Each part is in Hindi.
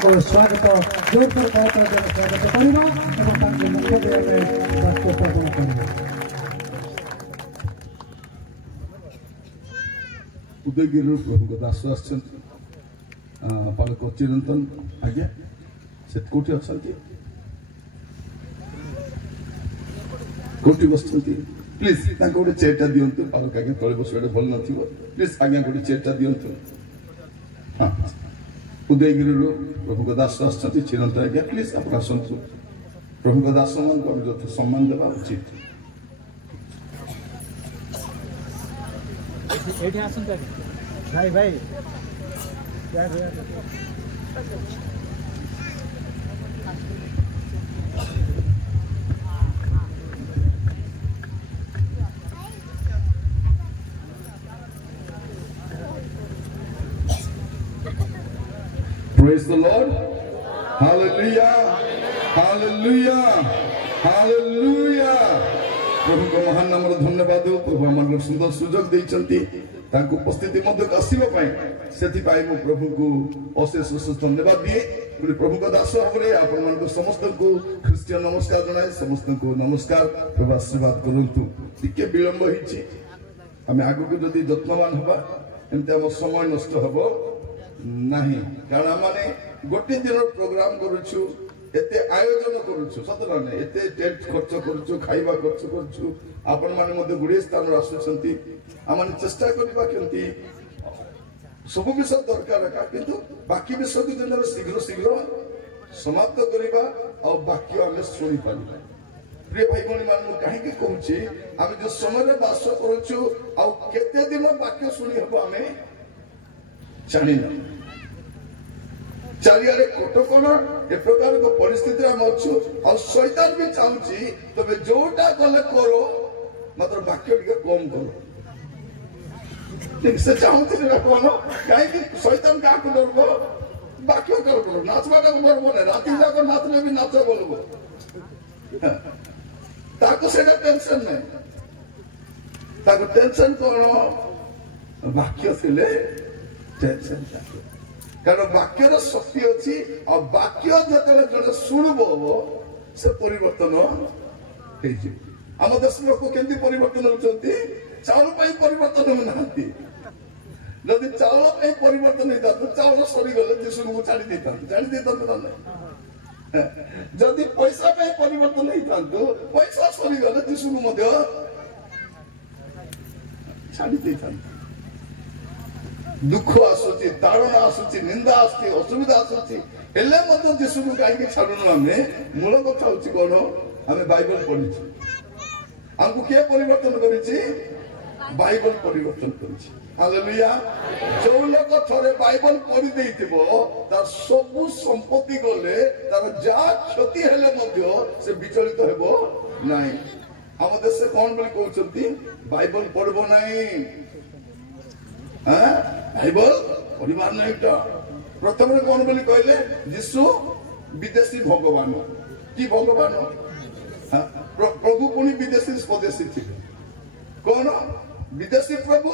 स्वागत जोरदार स्वागत करवा उदयगिरी प्रभु दास पालक चिरंतन आज्ञा से कोठी अच्छा कोठी बस प्लीज गोटे चेयरटा दिंतु पालक आज्ञा तले बस भल न प्लीज आज्ञा गोटे चेयरटा दिंतु हाँ उदयगिरी प्रभु दास चिरंतन आज्ञा प्लीज आप आसतु प्रभु दास मान यथ सम्मान देवा उचित भाई भाई Praise the Lord. Hallelujah. Hallelujah. Hallelujah. प्रभु को महान नाम धन्यवाद प्रभु आम सुंदर सुजोग देती उपस्थिति से प्रभु को अशेष अशेष धन्यवाद दिए प्रभु का दास भाव आप समस्त को ख्रीष्टियन नमस्कार जनाए समस्त को नमस्कार प्रभु आशीर्वाद करूँ टिके विलंब होमें आग को जदि जत्नवान हवा एमती आम समय नष्ट हम नहीं कारण माने गोटे दिन प्रोग्राम करूँ एते आयोजन करूँ सतरा ना एते टेंट खर्च करूँ खाइबा खर्च करूँ आपण माने मध्य गुड़े स्थान आसुंती आम चेष्टा करवा केमती सब विषय दरकार एका किंतु बाकी विषय को जब शीघ्र शीघ्र समाप्त करवा और बाकी आम शुणी पार प्रिय भाई भाई मान कहीं कहूँ आम जो समय बास करुचु आते दिन बाक्य शुणी हम आम जानी चारिआडे कटकण ए प्रकार परिस्थिति आम अच्छु आ शैतान भी चाहूँगी तबे जोटा गले करो मात्र वाक्य टे कम करो से चाहूँगी कौन कहीं शैतान क्या डरब वाक्य कर नाचवा डरब ना राति जाक नाचले भी नाच बोलब से टेंशन नहीं टेंशन कौन वाक्य थे टेंशन कारण वाक्यर शक्ति अच्छी और वाक्य जो जड़े शुणब से परिवर्तन आम देश लोक केमती परिवर्तन होती चाउल परिवर्तन होना जदि चाउल परिवर्तन होता चाउल सरीगले जीशु को छाड़ी ना जदि पैसा परिवर्तन होता पैसा सरीगले जीशु को छाड़ी दुख आसूची ताड़ना आसूची निंदा आसूची असुविधा आसूची जीशु को कहीं छाड़ुनु आम मूल कथा हूँ कौन आम बाइबल पढ़ी आमको किए परिवर्तन करी बाइबल परिवर्तन हालेलुया जो लोग थोड़े बाइबल पढ़ी देइथिबो तार सब संपत्ति गले तार जा क्षति हेले मध्य से विचलित हेबो नाही आम देश कौन बोली कहउछंती बाइबल पढ़बो नाही बाइबल पढ़िबार नहीं प्रथम कौन बोली कहले यीशु विदेशी भगवान की भगवान प्रभु पुणी विदेशी स्वदेशी थे कौन विदेशी प्रभु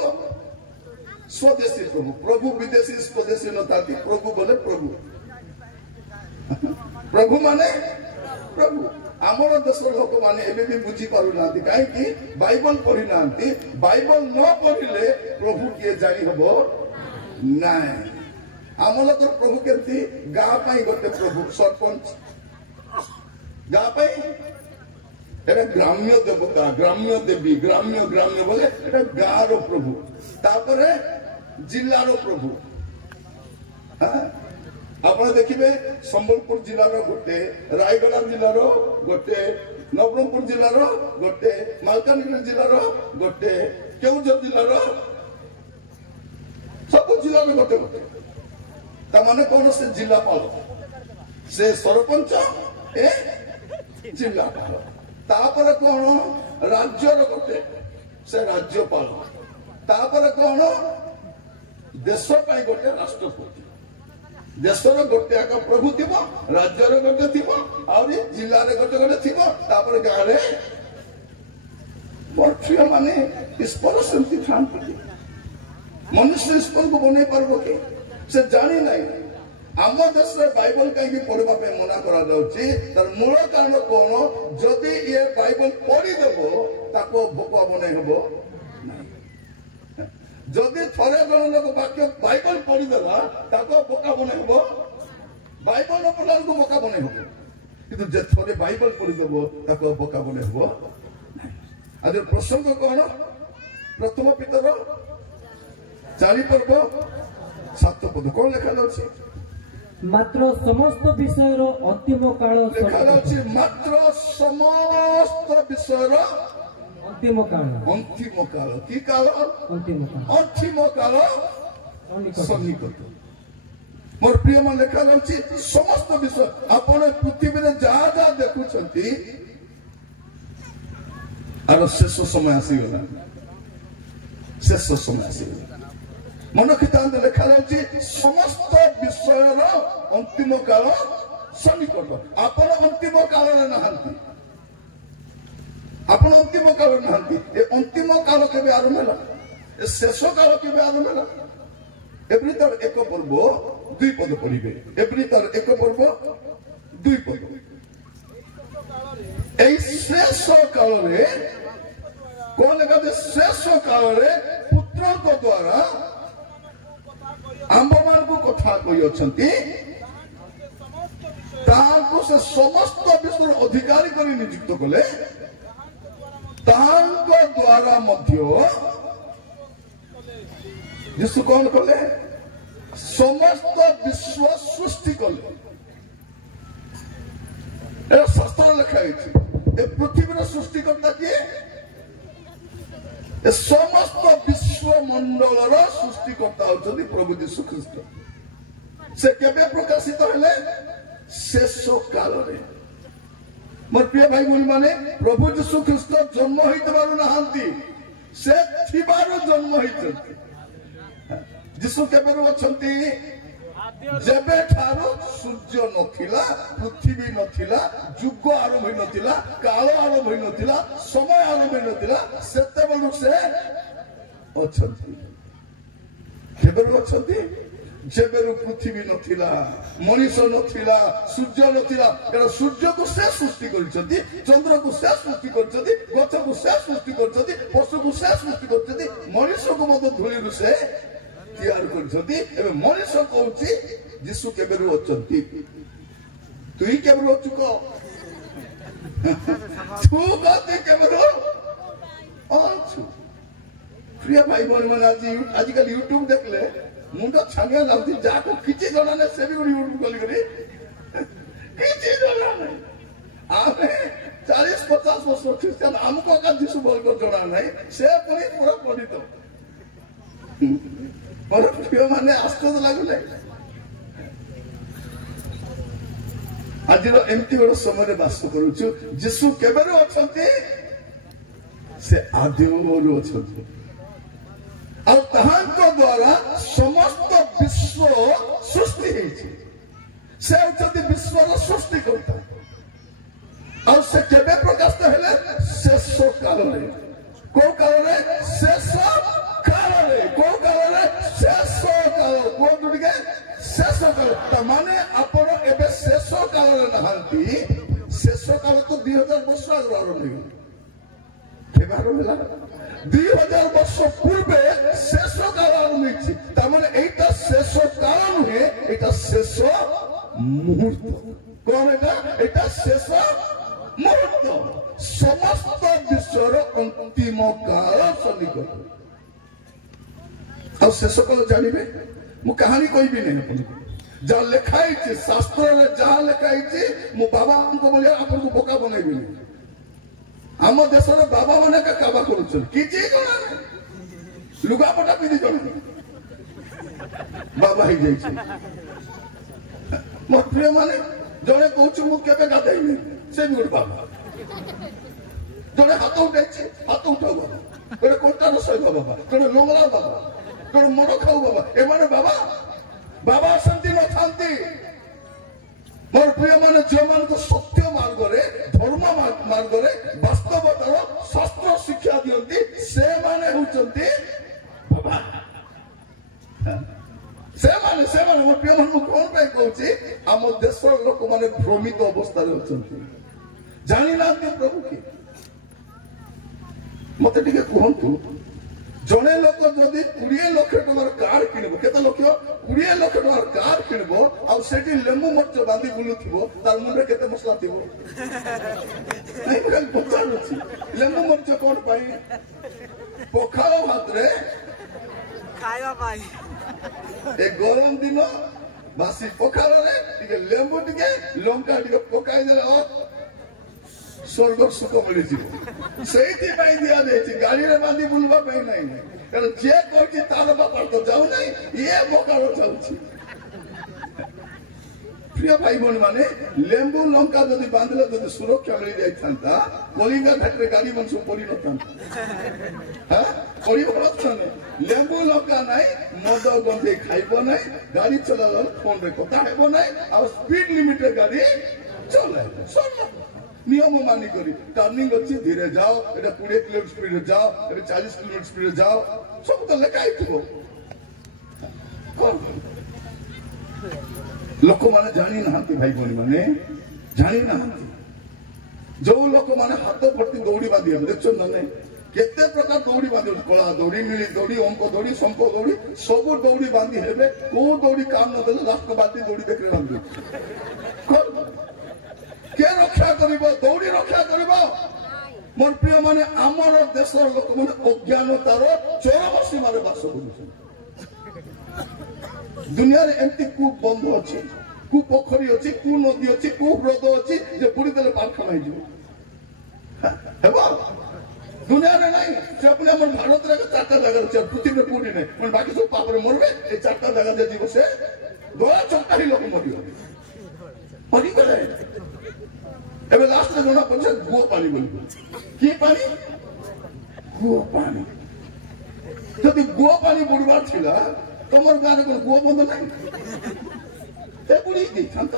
स्वदेशी प्रभु प्रभु विदेशी स्वदेशी न था प्रभु बोले प्रभु प्रभु माने प्रभु आमर देश लोक मैंने भी बुझी पार ना कहीं बाइबल पढ़ी ना बाइबल न पढ़ले प्रभु किए जानी हम ना आम लोग प्रभु केमती गाँ गोटे प्रभु सरपंच गाँ ग्राम्य देवता ग्राम्य देवी ग्राम्य ग्राम्य बोले गाँव प्रभु तापर जिलार प्रभु आप देखिए संबलपुर जिलार गोटे रायगड़ा जिलार गोटे नवरंगपुर जिलार गोटे मालकानगिरी जिलार गोटे केउझर जिलार सब जिलार गोटे गोटे ताने कौन से जिलापाल से सरपंच ए जिलापाल तापर कौन राज्यर गोटे से राज्यपाल तापर कौन देश गोटे राष्ट्रपति देशर गोटे आग प्रभु थी राज्यर गोटे थी जिले गोटे गोटे थी गाँव में बर्फीय माने ईश्वर सेमती था मनुष्य ईश्वर को बन पार कि से जानी ना आम देश में बाइबल कहीं पढ़ा मना कर मूल कारण कौन जदि ये बाइबल पढ़ीदेव ताको भोक बन जदि थरे जन लोक वाक्य बाइबल पढ़ीदेला ताको बोका बन बाइबल न पढ़ा को बोका बन किंतु जे थरे बाइबल पढ़ीदेव ताको बोका बन आज प्रसंग कौन प्रथम पितर 4 पर्व 7 पद कौन लिखा जाଉଛି मात्र समस्त विषय अंतिम काल लिखा जाଉଛି मात्र समस्त विषय अंतिम काल की काल अंतिम काल सन्निकट मोर प्रिय मन लिखा जाଉଛି समस्त विषय आपण पृथ्वी रे जहाँ जहाँ देखुछंती आरो शेष समय आसीगला शेष समय आसीगला मन खितांत लिखा जाଉଛି समस्त विषय अंतिम काल सन्निकट आपण अंतिम काल रे नहांती आपण अंतिम काल नहांती ए अंतिम काल केबे आरंभ होला ए शेष काल केबे आरंभ होला एप्रिल 1 पर्व 2 पद पढ़िबे एप्रिल 1 पर्व 2 पद ए शेष काल रे कोन लगा जे शेष काल रे पुत्र को द्वारा आंब मान को कथा कही अछंती ताको से समस्त विश्व अधिकारी करी नियुक्त कले ताको द्वारा मध्य यीशु कौन कले समस्त विश्व सृष्टि कले ए शास्त्र लिखा है ए पृथ्वी सृष्टि करता किए ए समस्त विश्व मंडल सृष्टिकर्ता होती प्रभु यीशु ख्रीस्ट से केबे प्रकाशित हेले शेष काल रे मोर प्रिय भाई भौणी माने प्रभु यीशु ख्रीस्ट जन्म होइतबारु नहांती से थिबारु जन्म होइछंती यीशु केबेरु अछंती जेबे ठारो सूर्य नथिला पृथ्वी नथिला युग आरंभ होई नथिला काल आरंभ होई नथिला समय आरंभ होई नथिला सेते बेलु से अछंती केबेरु अछंती जेबेरु पृथ्वी नथिला मनुष्य नथिला सूर्य नथिला एटा सूर्य को से सृष्टि करछंती चंद्र को से सृष्टि करछंती गछ को से सृष्टि करछंती पशु को से सृष्टि करछंती मनुष्य को मत धूली रु से तैयार करछंती एबे मनुष्य कहउची यीशु केबेरु अछंती तुई केबेरु अछुक तू गते केबेरु अछु प्रिय भाई भौणी मन आज कल यूट्यूब देखले मुंडा छांगे लाउती जाको किछि जणा ने से भी यूट्यूब कली करी किछि जणा ने आमे 40-50 वर्ष ख्रिस्टियन हमको का यीशु बोल को जणा नहीं से पूरा पंडित पर प्रिय माने आश्चर्य लागले आज एमती बड़ समय बास करूछु यीशु केबेरु अछंती से आदिमरु अछंती और तहांको द्वारा समस्त विश्व सृष्टि होइछि से अछंती विश्वर सृष्टि करता और से केबे प्रकाशित हेले शेष काल रे को काल रे शेष काल रे को काल रे शेष काल को दुडिके शेष काल त माने आपण एबे शेष काल रे नहांती शेष काल तो 2000 वर्ष आगु आरंभ होई केबे आरंभ होला 2000 वर्ष पूर्वे शेष काल आरंभ होइछि त माने एटा शेष काल नुहे एटा शेष मुहूर्त कोन एटा शेष मुहूर्त समस्त विश्वर अंतिम काल सन्निकट और शेष काल जानवे मु कहानी कहबी नहीं अपन जहाँ लिखाई शास्त्र रे जहाँ लिखाई मु बाबा को बोलिया आपन को बोका बनैबी आम देश रे बाबा माने का काबा करूछन किछि कोना लुगापटा पिधि जण बाबा ही जाइछि मोर प्रिय माने जणे कहूछु मु केबे गादैनी से भी गोटे बाबा जणे हाथ उठाइछि हाथ उठाओ बाबा गोटे कोटा रसोई बाबा गोटे लंगला बाबा गोटे मड़ खाऊ बाबा एमाने बाबा बाबा शांति न थांती मोर प्रिय माने जो मान को सत्य मार्ग रे धर्म मार्ग रे वास्तवतार शास्त्र शिक्षा दियंती से माने होचंती बाबा से माने मोर प्रिय मन कौन पे कहूची आम देश लोक माने भ्रमित अवस्था जानी ना प्रभु की मत टे कहतु जड़े लोक जदि 20 लाख टकर कार किणव केते लक्ष 20 लाख टकर कार किणव आ सेठी लेंबू मरच बांधी बुलुथिबो तार मुंडे केते मसला थिबो नहीं खाली पचारुछि लेंबू मरच कोन पाई पखाओ भात रे खाଇବା ପାଇଁ ए गरम दिन बासी पखाल रे टिके लेंबू टिके लंका टिके पकाई देला स्वर्ग सुख मिली से दिया गाड़ी में बांधी बुलवा नहीं कारण जे कहती तार बापार तो जाऊ नहीं ये मोकार जाऊँ प्रिय भाई भौणी माने लेंबू लंका जदि बांधले जदि सुरक्षा मिल जाता कलिंगा घाट गाड़ी मन सब पड़ी ना लेंबू लंका नहीं मद गंधे खाइब ना गाड़ी चला फोन रे कथा हेब ना स्पीड लिमिट गाड़ी चल नियम मानी करी टर्निंग अच्छी धीरे जाओ एटा 20 किलोमीटर स्पीड रे जाओ एटा 40 किलोमीटर स्पीड रे जाओ सब तो लेखाई थो लोक माने जानी नहांती भाई भौणी माने जानी नहांती जो लोक माने हाथ भर्ती दौड़ी बांधी हम देखछो न नहीं केते प्रकार दौड़ी बांधी कला दौड़ी नीली दौड़ी अंक दौड़ी शंख दौड़ी सब दौड़ी बांधी हेबे को दौड़ी काम न देले लास्ट बांधी दौड़ी देखले बांधी के रक्षा करिबो दौड़ी रक्षा करिबो मोर प्रिय माने आमर देशर लोक माने अज्ञानतार चरम सीमा रे बास करूछन दुनिया रे एंती कु बंध अछि कु पोखरी अछि कु नदी अछि कु हृद अछि जे बुडी देले पारखाना हो जिवो हेबो दुनिया रे नहीं से अपने हमर भारत रे चारटा जगह अछि पृथ्वी रे कोडी नहीं मन बाकी सब पाप रे मरबे ए चारटा जगह जे जीव से दोला चौका ही लोक मरियो पड़ी गले एबे लास्ट में जोना पछे गो पानी बोली की पानी गो पानी जदि गो पानी बुड़बार थिला तमर गाने को गो बंद नहीं ए बुड़ी दी थांत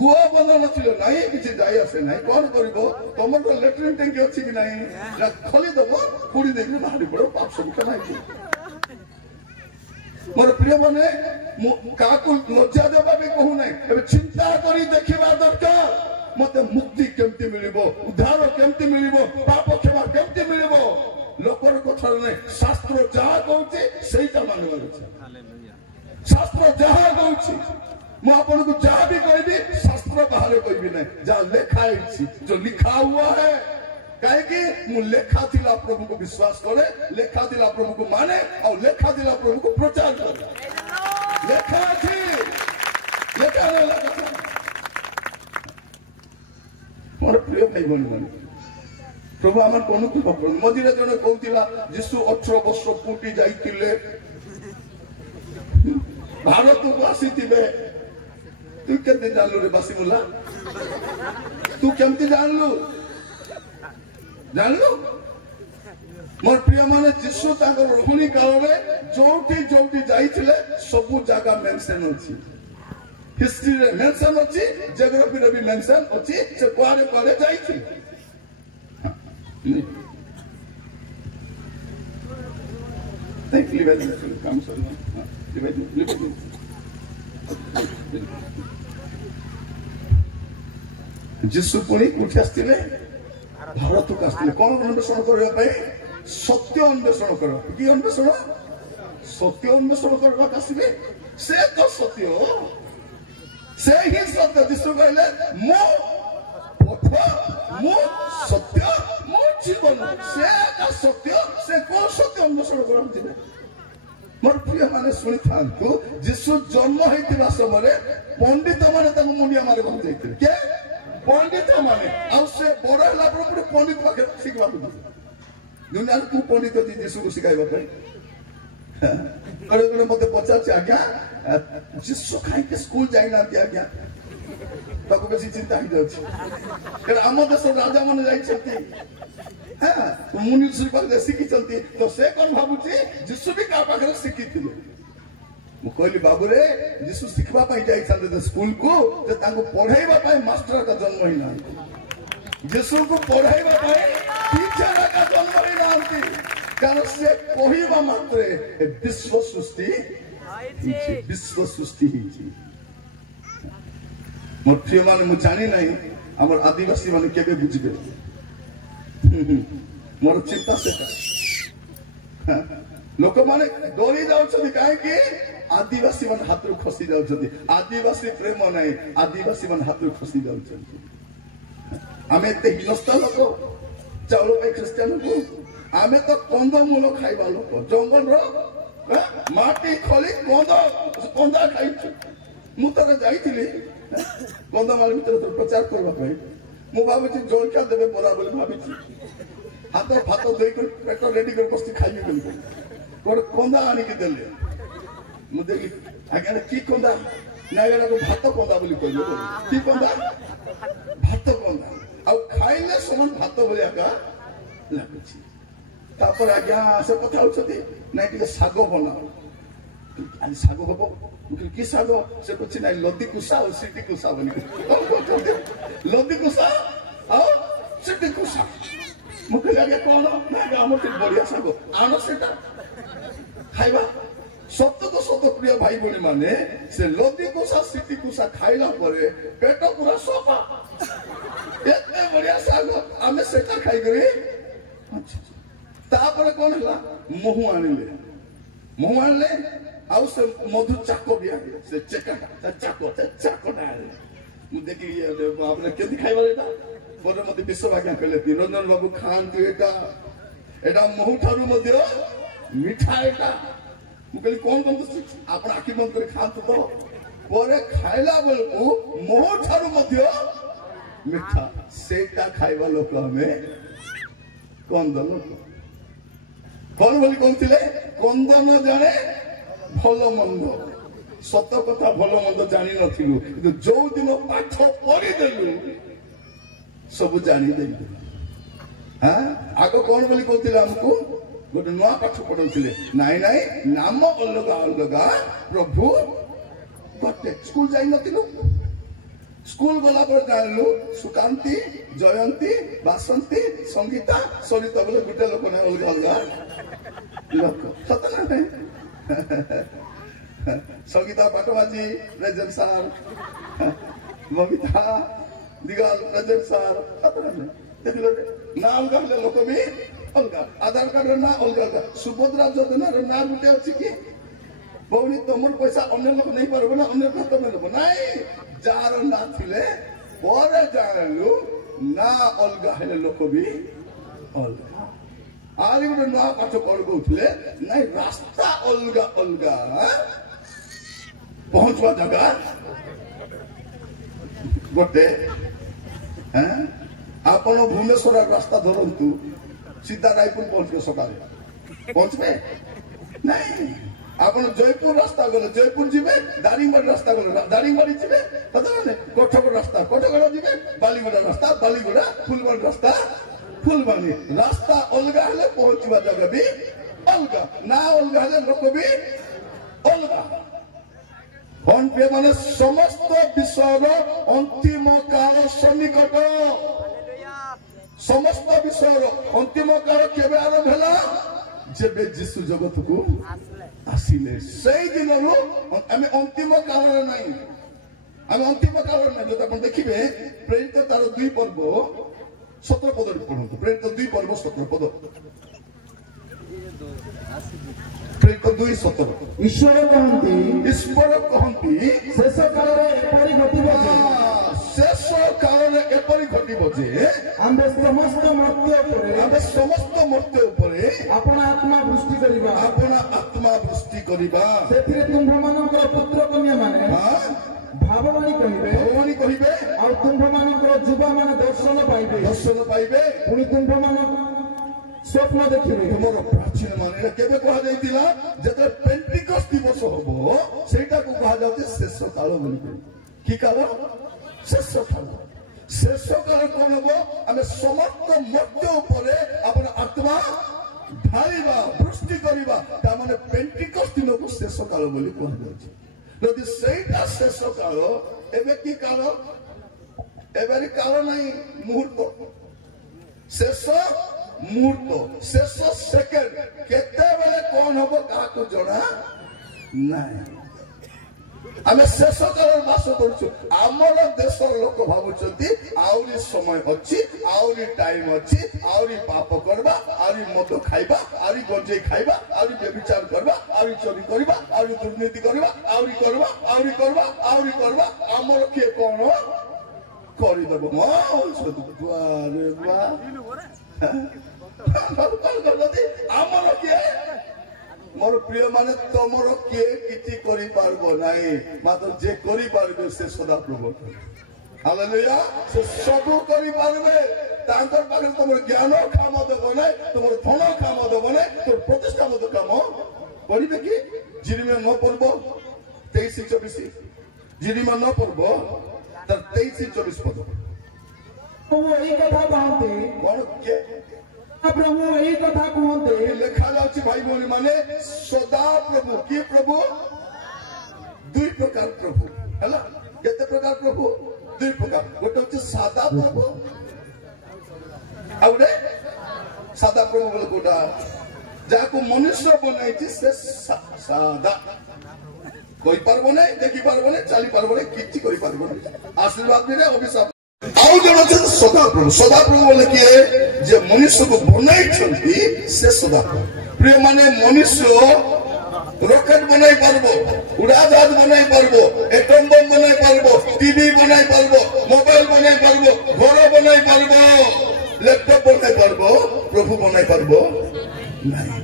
गो बंद नथिलो नहीं किछि जाय आसे नहीं कोन करबो तमर को लेटरिन टैंक अछि कि नहीं ला खली दबो बुड़ी देखि बाहरी पड़ो पाप सब कनाई मोर प्रिय माने काकु लज्जा देबा भी कहू नहीं एबे चिंता करी देखिबा दरकार मते मुक्ति केमती मिलिबो उद्धार केमती मिलिबो पाप क्षमा केमती मिलिबो लोकर कथा नै शास्त्र जहा कहउछि सेटा मानबार अछि हालेलुया शास्त्र जहा कहउछि मो आपन को जहा भी कहबी शास्त्र बाहर कहबी नै जा लिखा अछि जो लिखा हुआ है काहे कि मु लेखा थिला प्रभु को विश्वास करे लेखा थिला प्रभु को माने और लेखा थिला प्रभु को प्रचार करे लेखा थी लेखा लेखा मोर प्रिय भाई भौणी माने प्रभु आम कौन मझे जन कहला जीशु 18 वर्ष पुटी जाइतिले भारत को आसी तू केते जानलु रे बासी मुला तू केमती जानलु मोर प्रिय माने जीशु ताकर रोहिणी काल रे जोठी जोठी जाइतिले सब जगह मेंशन अछि हिस्ट्री रे मेंशन अछि जियोग्राफी रे भी मेंशन अछि से कोआरे कोआरे जाइति Thank you very much. Come sir. जीशु पुणी उठी आसथिले भारत को आसथिले कौन अन्वेषण करबा पई सत्य अन्वेषण करबा की अन्वेषण सत्य अन्वेषण करबा आसीबे से तो सत्य से ही सत्य जीशु कहले मो पथ मो सत्य मो जीवन से का सत्य से को सत्य अन्वेषण करम जिने मोर प्रिय माने सुनि थांतु जीशु जन्म हेतिबा समय पंडित माने ताको मुंडिया मारे बन जाइते के पंडित माने आ से बड़ हला पर पंडित पाके सिखबा को दुनिया तू पंडित दी जीशु को सिखाइबा पे अरे मते पचार आज्ञा जीशु खाई के स्कूल जाइना आज्ञा ताको बेसी चिंता ही जाउछि आम देश राजा माने जाई छथि हां मुनि ऋषि पाखे शिखी चलती तो से कोन भाबुछि जीशु भी का पाखे शिखी थिले मु कहली बाबू रे जीशु शिखबा पई जाई छथि स्कूल को जे ताको पढाइबा पई मास्टर का जन्म ही ना जीशु को पढाइबा पई टीचर का जन्म ही ना कारण से कहिबा मात्रे विश्व सृष्टि विश्व सृष्टि मोर प्रिय मान मु जानी नहीं हमर आदिवासी मान केबे बुझबे मोर चिंता से लोक माने डोरी जाउछथि काहे कि आदिवासी मान हाथ खसी जाउछथि आदिवासी प्रेम नहीं आदिवासी मान हाथ खसी जाउछथि आमे ते हिनस्ता लोक चाउल पे क्रिश्चियन को आमे तो कंदमूल खाइबा लोक जंगल रो माटी खली कंदा खाइ मु तर जाइथिली कंदमाल भीतर तो प्रचार करबा पई मु भाबुची जलखा देबे बरा बोली भाबिची हाथ फात देई कर पेट रेडी कर बस्ती खाइबे बोली कोड कंदा आनी के देले मु देखि आगे की कंदा नागेला को भात कंदा बोली कहलो की कंदा भात कंदा आ खाइले समान भात बोली आका लागुची तापर आज्ञा से कथा होछथि नाइ के सागो बनाओ आज सागो हबो कि सागो से कुछ नाइ लदी कुसा और सिटी कुसा बनी लदी कुसा और सिटी कुसा मुके लागे कोन ना हमर से बढ़िया सागो आनो सेटा खाइबा सत्य प्रिय भाई बणी माने से लदी कुसा सिटी कुसा खाइला परे पेट पूरा सफा एते बढ़िया सागो आमे सेटा खाइ गरे अच्छा तापर कोन हला महु आनिले आउ से मधु चाको बिया से चेका चाको डाले मु देखि ये आपने केति खाइबा एटा पर मते विश्व आज्ञा कहले निरंजन बाबू खान तू एटा महु थारु मध्य मिठा एटा मु कहली कोन तो आपण आखि बंद कर खान तो परे खाइला बेलकू महु थारु मध्य मिठा सेटा खाइबा लोक हमें कंदन कौन बोली कौन थिले कंदन जाने भलो मंद सत कथा भलो मंद जानी नथिलु किंतु जो दिन पाठ पढ़ी देलु सब जानी देलु हां आगो कौन बोली कहथिले हमको गोटे नवा पाठ पढौथिले नाइ नाम अलगा प्रभु गोटे स्कूल जाई नथिलु स्कूल गला पर जानलु सुकांती जयंती बासंती संगीता सरिता बोले गुटे लोक ने अलगा लोक सत ना संगीता पाटवाजी रेजन सार ममिता दिगाल रेजन सार सत ना देखलो ना अलगा लोक भी अलगा आधार कार्ड ना अलगा सुभद्रा योजना रे ना गुटे अछि कि बौनी तमन पैसा अन्य लोक नहीं पारबो ना अन्य खाता में लेबो नाही जार ना थिले परे जानलु ना अलगा हेले लोक भी अलगा आली गुटे ना पाठ पढगो थिले नाही रास्ता अलगा पहुंचवा जगह गोटे हैं आपण भुवनेश्वर रास्ता धरंतु सीधा रायपुर पहुंचबे सकाळे पहुंचबे नहीं आपण जयपुर रास्ता गले जयपुर जिबे दारिंगबाड़ी रास्ता गले दारिंगबाड़ी जिबे पता कोठगड़ रास्ता कोठगड़ जिबे बालीगुड़ा रास्ता बालीगुड़ा फुलबाड़ी रास्ता फुलबाड़ी रास्ता अलगा हले पहुंचवा जगह भी अलगा ना अलगा हले लोक भी अलगा कौन पे माने समस्त विश्वर अंतिम काल सन्निकट समस्त विश्वर अंतिम काल केबे आरंभ होला जेबे यीशु जगत को आसिले सेई दिन रो आमे अंतिम काल नहीं आमे अंतिम काल नहीं जो अपन देखिबे प्रेरित तार 2 पर्व 17 पद पढନ୍ତୁ प्रेरित 2 पर्व 17 पद प्रेरित 2:17 ईश्वर कहंती शेष काल रे एपरि घटिबो जे शेष काल रे एपरि घटिबो जे आमे समस्त मर्त्य उपरे आपण आत्मा वृष्टि करिबा सेथिरे तुम्भ मानकर पुत्र कन्या माने भाववाणी कहिबे आ तुम्भ मानकर जुबा माने दर्शन पाइबे पुनी तुम्भ मान स्वप्न देखिबे तुमर प्राचीन माने केबे कहा जाइतिला जते पेंटिकस्ट दिवस होबो सेटा को कहा जाते शेष काल बोली की काल शेष काल कोन होबो आमे समस्त मर्त्य उपरे अपन आत्मा ढालिबा वृष्टि करिबा ता माने पेंटिकस्ट दिन को शेष काल बोली कहा जाय यदि सेटा शेष काल एबे की काल एबे काल नहीं मुहूर्त शेष मुहूर्त शेष सेकेंड केते बेले कौन हबो का को जणा ନାଇଁ ଆମେ ଶେଷ କାଳରେ ବାସ କରୁଛୁ। ଆମର ଦେଶର ଲୋକ ଭାବୁଛନ୍ତି ଆହୁରି ସମୟ ଅଛି, ଆହୁରି ଟାଇମ ଅଛି, ଆହୁରି ପାପ କରିବା, ଆହୁରି ମଦ ଖାଇବା, ଆହୁରି ଗଞ୍ଜେଇ ଖାଇବା, ଆହୁରି ବ୍ୟଭିଚାର କରିବା, ଆହୁରି ଚୋରି କରିବା, ଆହୁରି ଦୁର୍ନୀତି କରିବା, ଆହୁରି କରିବା, ଆହୁରି କରିବା, ଆହୁରି କରିବା। ଆମର କିଏ କଣ କରିଦେବ? ଆମର କିଏ? मोर प्रिय माने तमर किए किछि करि पारबो नाही, मात्र जे करि पारबे से सदाप्रभु। हालेलुया। से सब करि पारबे। तांकर पाखे तमर ज्ञान काम देबो नाही, तमर धन काम देबो नाही, तोर प्रतिष्ठा मत काम करिबे कि? जिरिमे न पड़बो 23-24, जिरिमे न पड़बो तर 23-24 पद। वो एई कथा कहते कोन के प्रभु यही कथा कहते लेखा जाउछि भाई बोली माने सदा प्रभु की प्रभु दुई प्रकार प्रभु हला केते प्रकार प्रभु दुई प्रकार गोटे होछि सादा प्रभु आउडे सादा प्रभु बोले कोटा जाको मनुष्य बनाइछि से सादा कोई पारबो नै देखि पारबो नै चाली पारबो नै किछि करि पारबो नै आशीर्वाद भी नै अभिशाप आउ जण छ सदा प्रभु बोले किए जे मनुष्य को बनाई छंती से सदा प्रिय माने मनुष्य रॉकेट बनाई पारबो, उड़ाजहाज बनाई पारबो, एटम बम बनाई पारबो, टीवी बनाई पारबो, मोबाइल बनाई पारबो, घर बनाई पारबो, लैपटॉप बनाई पारबो, प्रभु बनाई पारबो नहीं।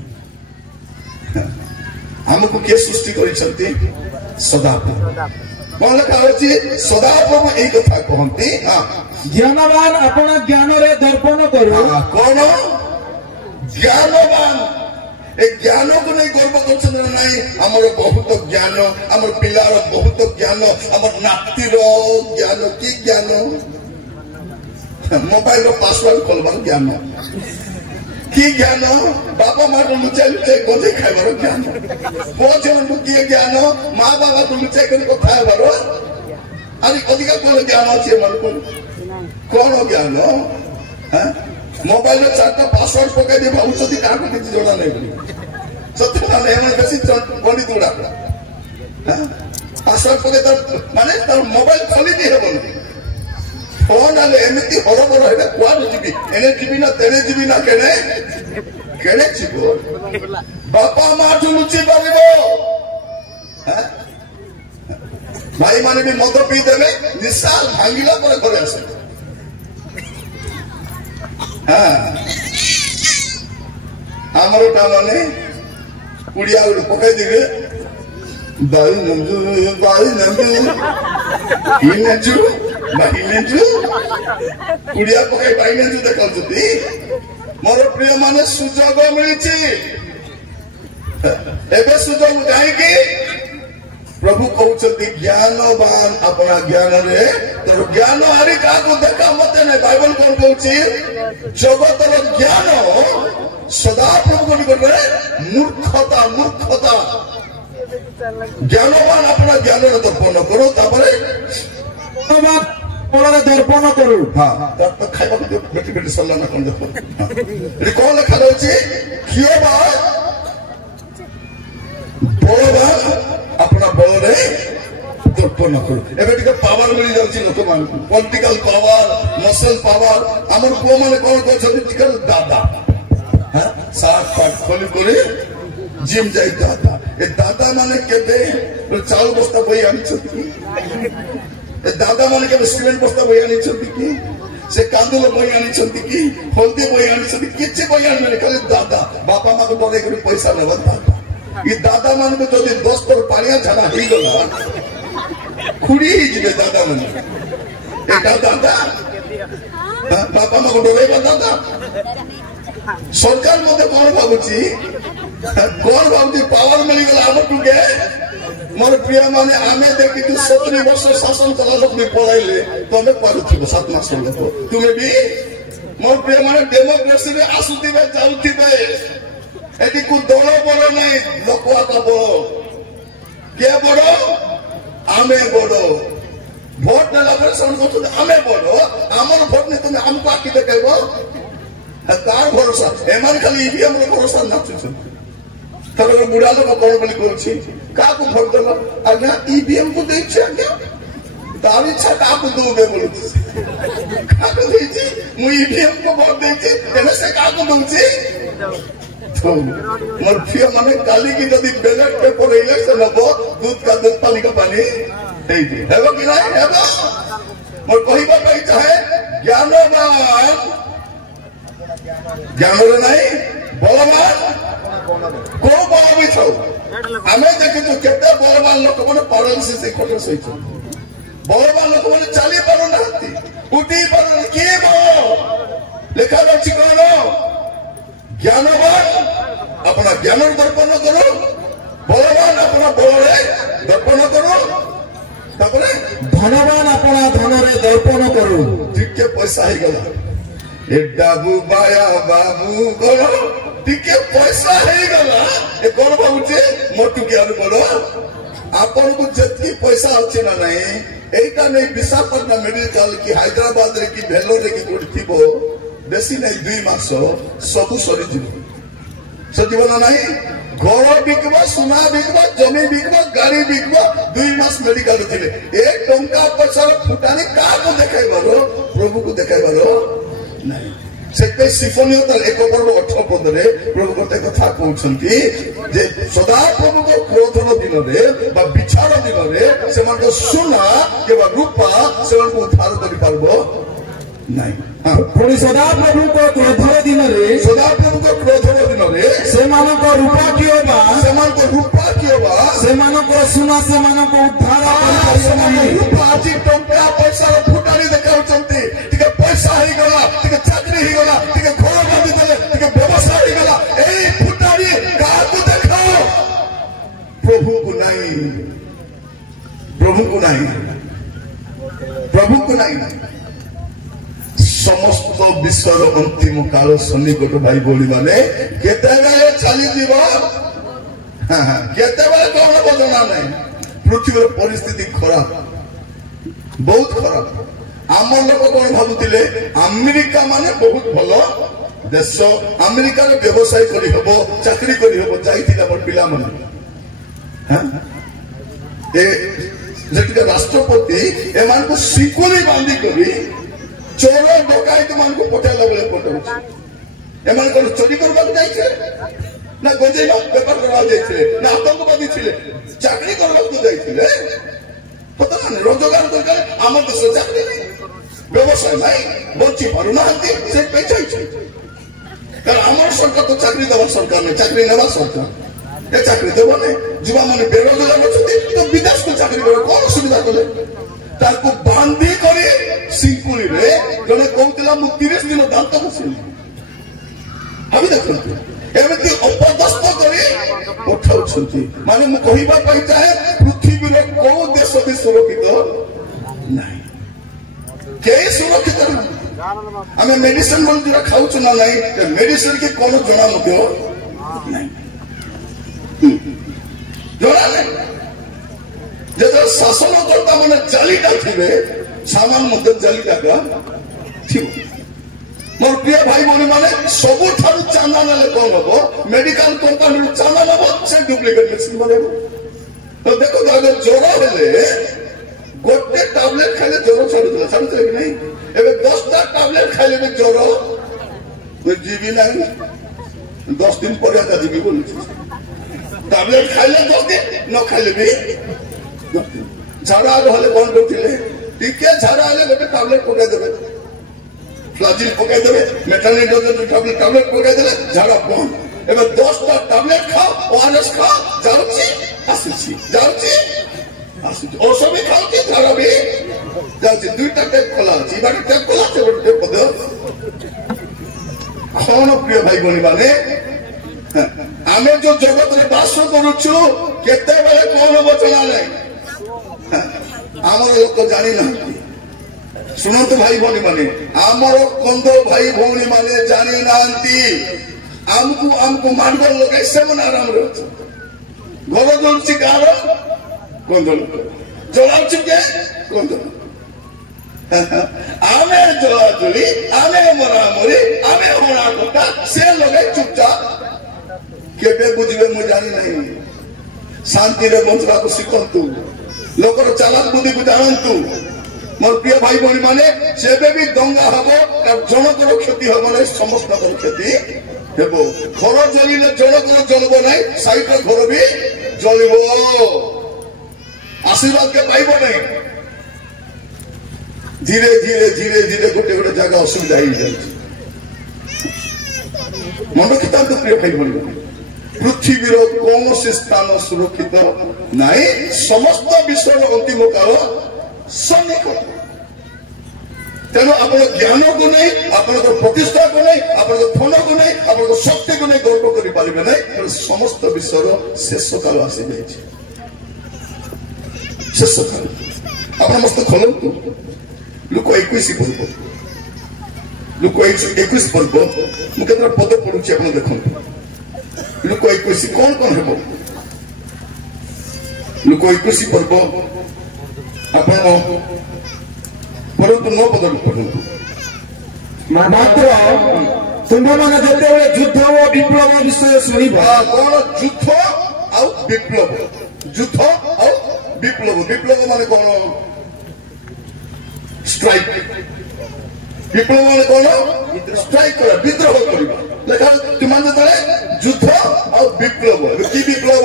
हमको के सृष्टि करि छंती सदा कौन लिखा होची सदा प्रभु एक कथा कहंती। हां ज्ञानवान अपना ज्ञान रे दर्पण करू। कौन ज्ञानवान ए ज्ञान को नहीं गर्व करछन नहीं। हमर बहुत ज्ञान, हमर पिलार बहुत ज्ञान, हमर नातीर ज्ञान की ज्ञान मोबाइल रो पासवर्ड खोलबार ज्ञान की ज्ञान बाबा माँ को लुचाई लुचाई गोदे खाइबार ज्ञान बोझन की ज्ञान माँ बाबा को लुचाई कर को खाइबार अरे अधिका कोन ज्ञान अछि मन को कोन ज्ञान हैं मोबाइल रे चारटा पासवर्ड पकाई दे भाउछती का को किछ जोड़ा नै बोली सत्य ना एमन बेसी बंदी दुडा हैं पासवर्ड पकाई त माने त मोबाइल खोली दी हेबन फोन आले एमिति हरबर हेबे क्वाड जीबी एने जीबी ना तेने जीबी ना केने केने जीबो बापा माँ जो लुचि पारिबो हैं भाई माने भी मद पी देबे निशा भांगिला पर घरे आसे हां हमरो टा माने कुड़िया उड़ पकाई देबे बाई नंजू इनेजू बाइनेजू कुड़िया पकाई बाइनेजू देखलछती मोर प्रिय माने सुजोग मिलिछि एबे सुजोग काहे कि प्रभु कहउछती ज्ञानवान अपना ज्ञान रे तोर ज्ञान हारी का को देखा मते नै बाइबल कोन कहउछि जगतर ज्ञान सदा प्रभु को करे मूर्खता मूर्खता ज्ञानवान अपना ज्ञान रे दर्पण करो तापरे ओला दर्पण करू। हां तब खाइबा को बेटी बेटी सल्ला न कोन देखो रे कोन लिखा रहउछि कियोबा बड़बा अपना बल रे दर्पण करू। एबे टिके पावर मिल जाउछि लोक मान पॉलिटिकल पावर मसल पावर हमर को माने कोन कहछथि टिके दादा हां साथ पाठ खोली करे जिम जाई दादा ए दादा माने केबे चाउल बस्ता बई आनी छथि दादा माने के सिमेंट बस्ता बई आनी छथि की से कांदुल बई आनी छथि की हल्दी बई आनी छथि किछि बई आनी खाली दादा बापा मां को डरे के पैसा लेबा दादा ये दादा मान को जदि 10 पर पानिया झाड़ा ही गला खुड़ी ही जिबे दादा माने एटा दादा बापा मां को डरे दादा सरकार मते कोन भाबुची कोन भाबुची पावर मिली गला हम टुके मोर प्रिय माने आमे देखि तू 70 वर्ष शासन कला लोक भी पळाइले तमे पारुथि 7 मास लोक तुमे भी मोर प्रिय माने डेमोक्रेसी रे आसुतिबे जाउतिबे एटी को दल बड़ नहीं लोकवा का बड़ के बड़ आमे बड़ भोट नेला पर सन को आमे बड़ हमर भोट ने तुम हमको आकी देखेबो कार भरोसा एमान खाली ईवीएम रो भरोसा ना छ थोड़ा बुढ़ा लोग कौन बोली कहूँ क्या भोट देल आज्ञा ईवीएम को देखिए आज्ञा तार इच्छा क्या दूबे बोलू क्या ईवीएम को भोट देती से क्या दूसरी मोर प्रिय माने काली की जदि बैलेट पेपर इलेक्शन हबो दूध का दूध पानी का पानी हेबो कि नहीं हेबो मोर कहबा पाई चाहे ज्ञानवान ज्ञानरे नहीं बलवान को बल भी छौ आमे देखिछु केते बलवान लोक माने पैरालिसिस से खट सहित बलवान लोक माने चली पारो नाहंती उठी पारो के बो लेखा अछि कोन ज्ञानवान अपना ज्ञान दर्पण करो बलवान अपना बल दर्पण करो धनवान अपना धन दर्पण करू टिके पैसा ही गला एडाबू बाया बाबू करो टिके पैसा ही गला ए कोन बाबूजी मोटू ज्ञान बड़ आपन को जति पैसा अछि ना नहीं एटा नहीं विशाखापट्टनम मेडिकल की हैदराबाद रे की भेलोर रे की कोठी थिबो बेसी नहीं 2 मास सबु सरी जीवन ना नहीं घर बिकवा सुना बिकवा जमी बिकवा गाड़ी बिकवा 2 मास मेडिकल थिले एक टंका पैसा फुटानी का को देखाइबारो प्रभु को देखाइबारो नहीं से सिफोनियो तर 1 पर्व 18 पद रे प्रभु गोटे कथा कहउछंती जे सदा प्रभु को क्रोधन दिन रे बा विचार दिन रे से मन को सुना के बा रूपा से मन को उद्धार करि पारबो नहीं पुणी सदा प्रभु को क्रोधर दिन रे सदा प्रभु को क्रोधर दिन रे से मानो को रूपा कियो बा से मन को रूपा कियो बा से मानो को सुना से मानो को उद्धार से मन रूपा आज टंका पैसा फुटानी देखाउचंती टिके पैसा ही गला टिके चाकरी ही गला टिके घर बांधी देले टिके व्यवसाय ही गला एई फुटानी काकू देखाओ प्रभु को नहीं प्रभु को नहीं प्रभु को नहीं समस्त विश्वर अंतिम काल सन्निकट भाई बोली माने केते बेले चली जीव केते बेले कौन बदना नहीं पृथ्वी परिस्थिति खराब बहुत खराब आम लोक कौन भावुले अमेरिका माने बहुत भल देश अमेरिका रे व्यवसाय करी हबो चाकरी करी हबो जाइथिला बड पिला माने ए जेटिका राष्ट्रपति एमान को सिकुली बांधी करी चोर डकायत मान को पठाइला बेले पठाउछ एमान को चोरी करबा जाइछे ना गोजेला पेपर करबा जाइछे ना आतंकवादी छिले चाकरी करबा तो जाइछे पता ना रोजगार करके आम देश चाकरी नहीं व्यवसाय नहीं बच्ची पारु ना हंती से पैसाइछे कारण हमर सरकार तो चाकरी देवा सरकार ने चाकरी नेवा सरकार ए चाकरी देबो ने जुवा माने बेरोजगार अछती तो विदेश को चाकरी करे कोन सुविधा कले ताको बांधी करे सिंकुली रे जने कहउतला मु 30 दिन दांत बसिली हम देखंतु एमति अपदस्थ करे पठाउछंती माने मु कहिबा पाई चाहे पृथ्वी रे को देश भी सुरक्षित नहीं के सुरक्षित नहीं हमें मेडिसिन मन जरा खाउछ ना नहीं मेडिसिन के कोनो जणा मते नहीं जणा नहीं जब शासन करता मैंने जालीटा थे सामान मत जालीटा का मोर प्रिय भाई भौणी माने सबु ठारू चांदा नेले कौन हम मेडिकल कंपनी चांदा नब से डुप्लिकेट मेडिसिन बनेबो तो देखो अगर ज्वर हेले गोटे टैबलेट खाइले ज्वर छाड़ुला कि नहीं एबे 10टा टैबलेट खाइले भी ज्वर कोई जीवी नहीं 10 दिन पर आता जीवी बोलुछ टैबलेट खाइले 10 दिन न खाइले भी झाड़ा हले कौन करथिले टिके झाड़ा हले गोटे टैबलेट पकाई देबे फ्लाजिल पकाई देबे मेटानिडोजन टैबलेट पकाई देले झाड़ा बंद एबे 10टा टैबलेट खाओ ओआरएस खाओ जाउची आसीची औषध भी खाओ झाड़ा भी जाउची 2टा टेप खोला छी बाटी टेप खोला से गोटे पद कौन प्रिय भाई बोली माने आमे जो जगत रे बास करूछु केते बेले कौन बचना नहीं आमर लोक जानी ना सुनत भाई भौणी माने आमर कंद भाई भौणी माने जानी नांती आमको आमको मानगल लोक ऐसे मन आराम रे घर जोलची कार कंद लोक जोलाउची के कंद आमे जोला जोली आमे मरा मरी आमे होना कोटा से लोग चुपचाप केबे बुझबे मु जानी नहीं शांति रे बंचवा को शिखंतु लोकर चालाक बुद्धि को जानंतु मोर प्रिय भाई बहनी माने जेबे भी दंगा हबो जनकर क्षति हबो नहीं समस्त क्षति हेबो घर जलिले जनकर जलबो नहीं साइड रे घर भी जलिबो आशीर्वाद के पाइबो नहीं धीरे धीरे धीरे धीरे गोटे गोटे जगह असुविधा हो जाए मन रखिता तो प्रिय भाई बहनी पृथ्वीर कौन से स्थान सुरक्षित नहीं समस्त विश्व अंतिम काल सन्निकट तेणु आप ज्ञान को नहीं आप प्रतिष्ठा को नहीं आप धन को नहीं आप शक्ति को नहीं गर्व कर पारे नहीं समस्त विश्वर शेष काल आसी जाए शेष काल आप मस्त खोलतु लोक 21 पर्व लोक 21 पर्व मुझे पद पढ़ुची आप देखो लोक 21 कौन कौन हे लोक 21 पर्व आप परंतु 9 पद पढ़ु मात्र तुम्हें मैंने जिते युद्ध और विप्लव विषय शुणव कौन युद्ध आउ विप्लव युद्ध आउ विप्लव विप्लव माने कौन स्ट्राइक विप्लव माने कौन स्ट्राइक करा विद्रोह करबा लेखा तुमान तळे युद्ध और विप्लव की विप्लव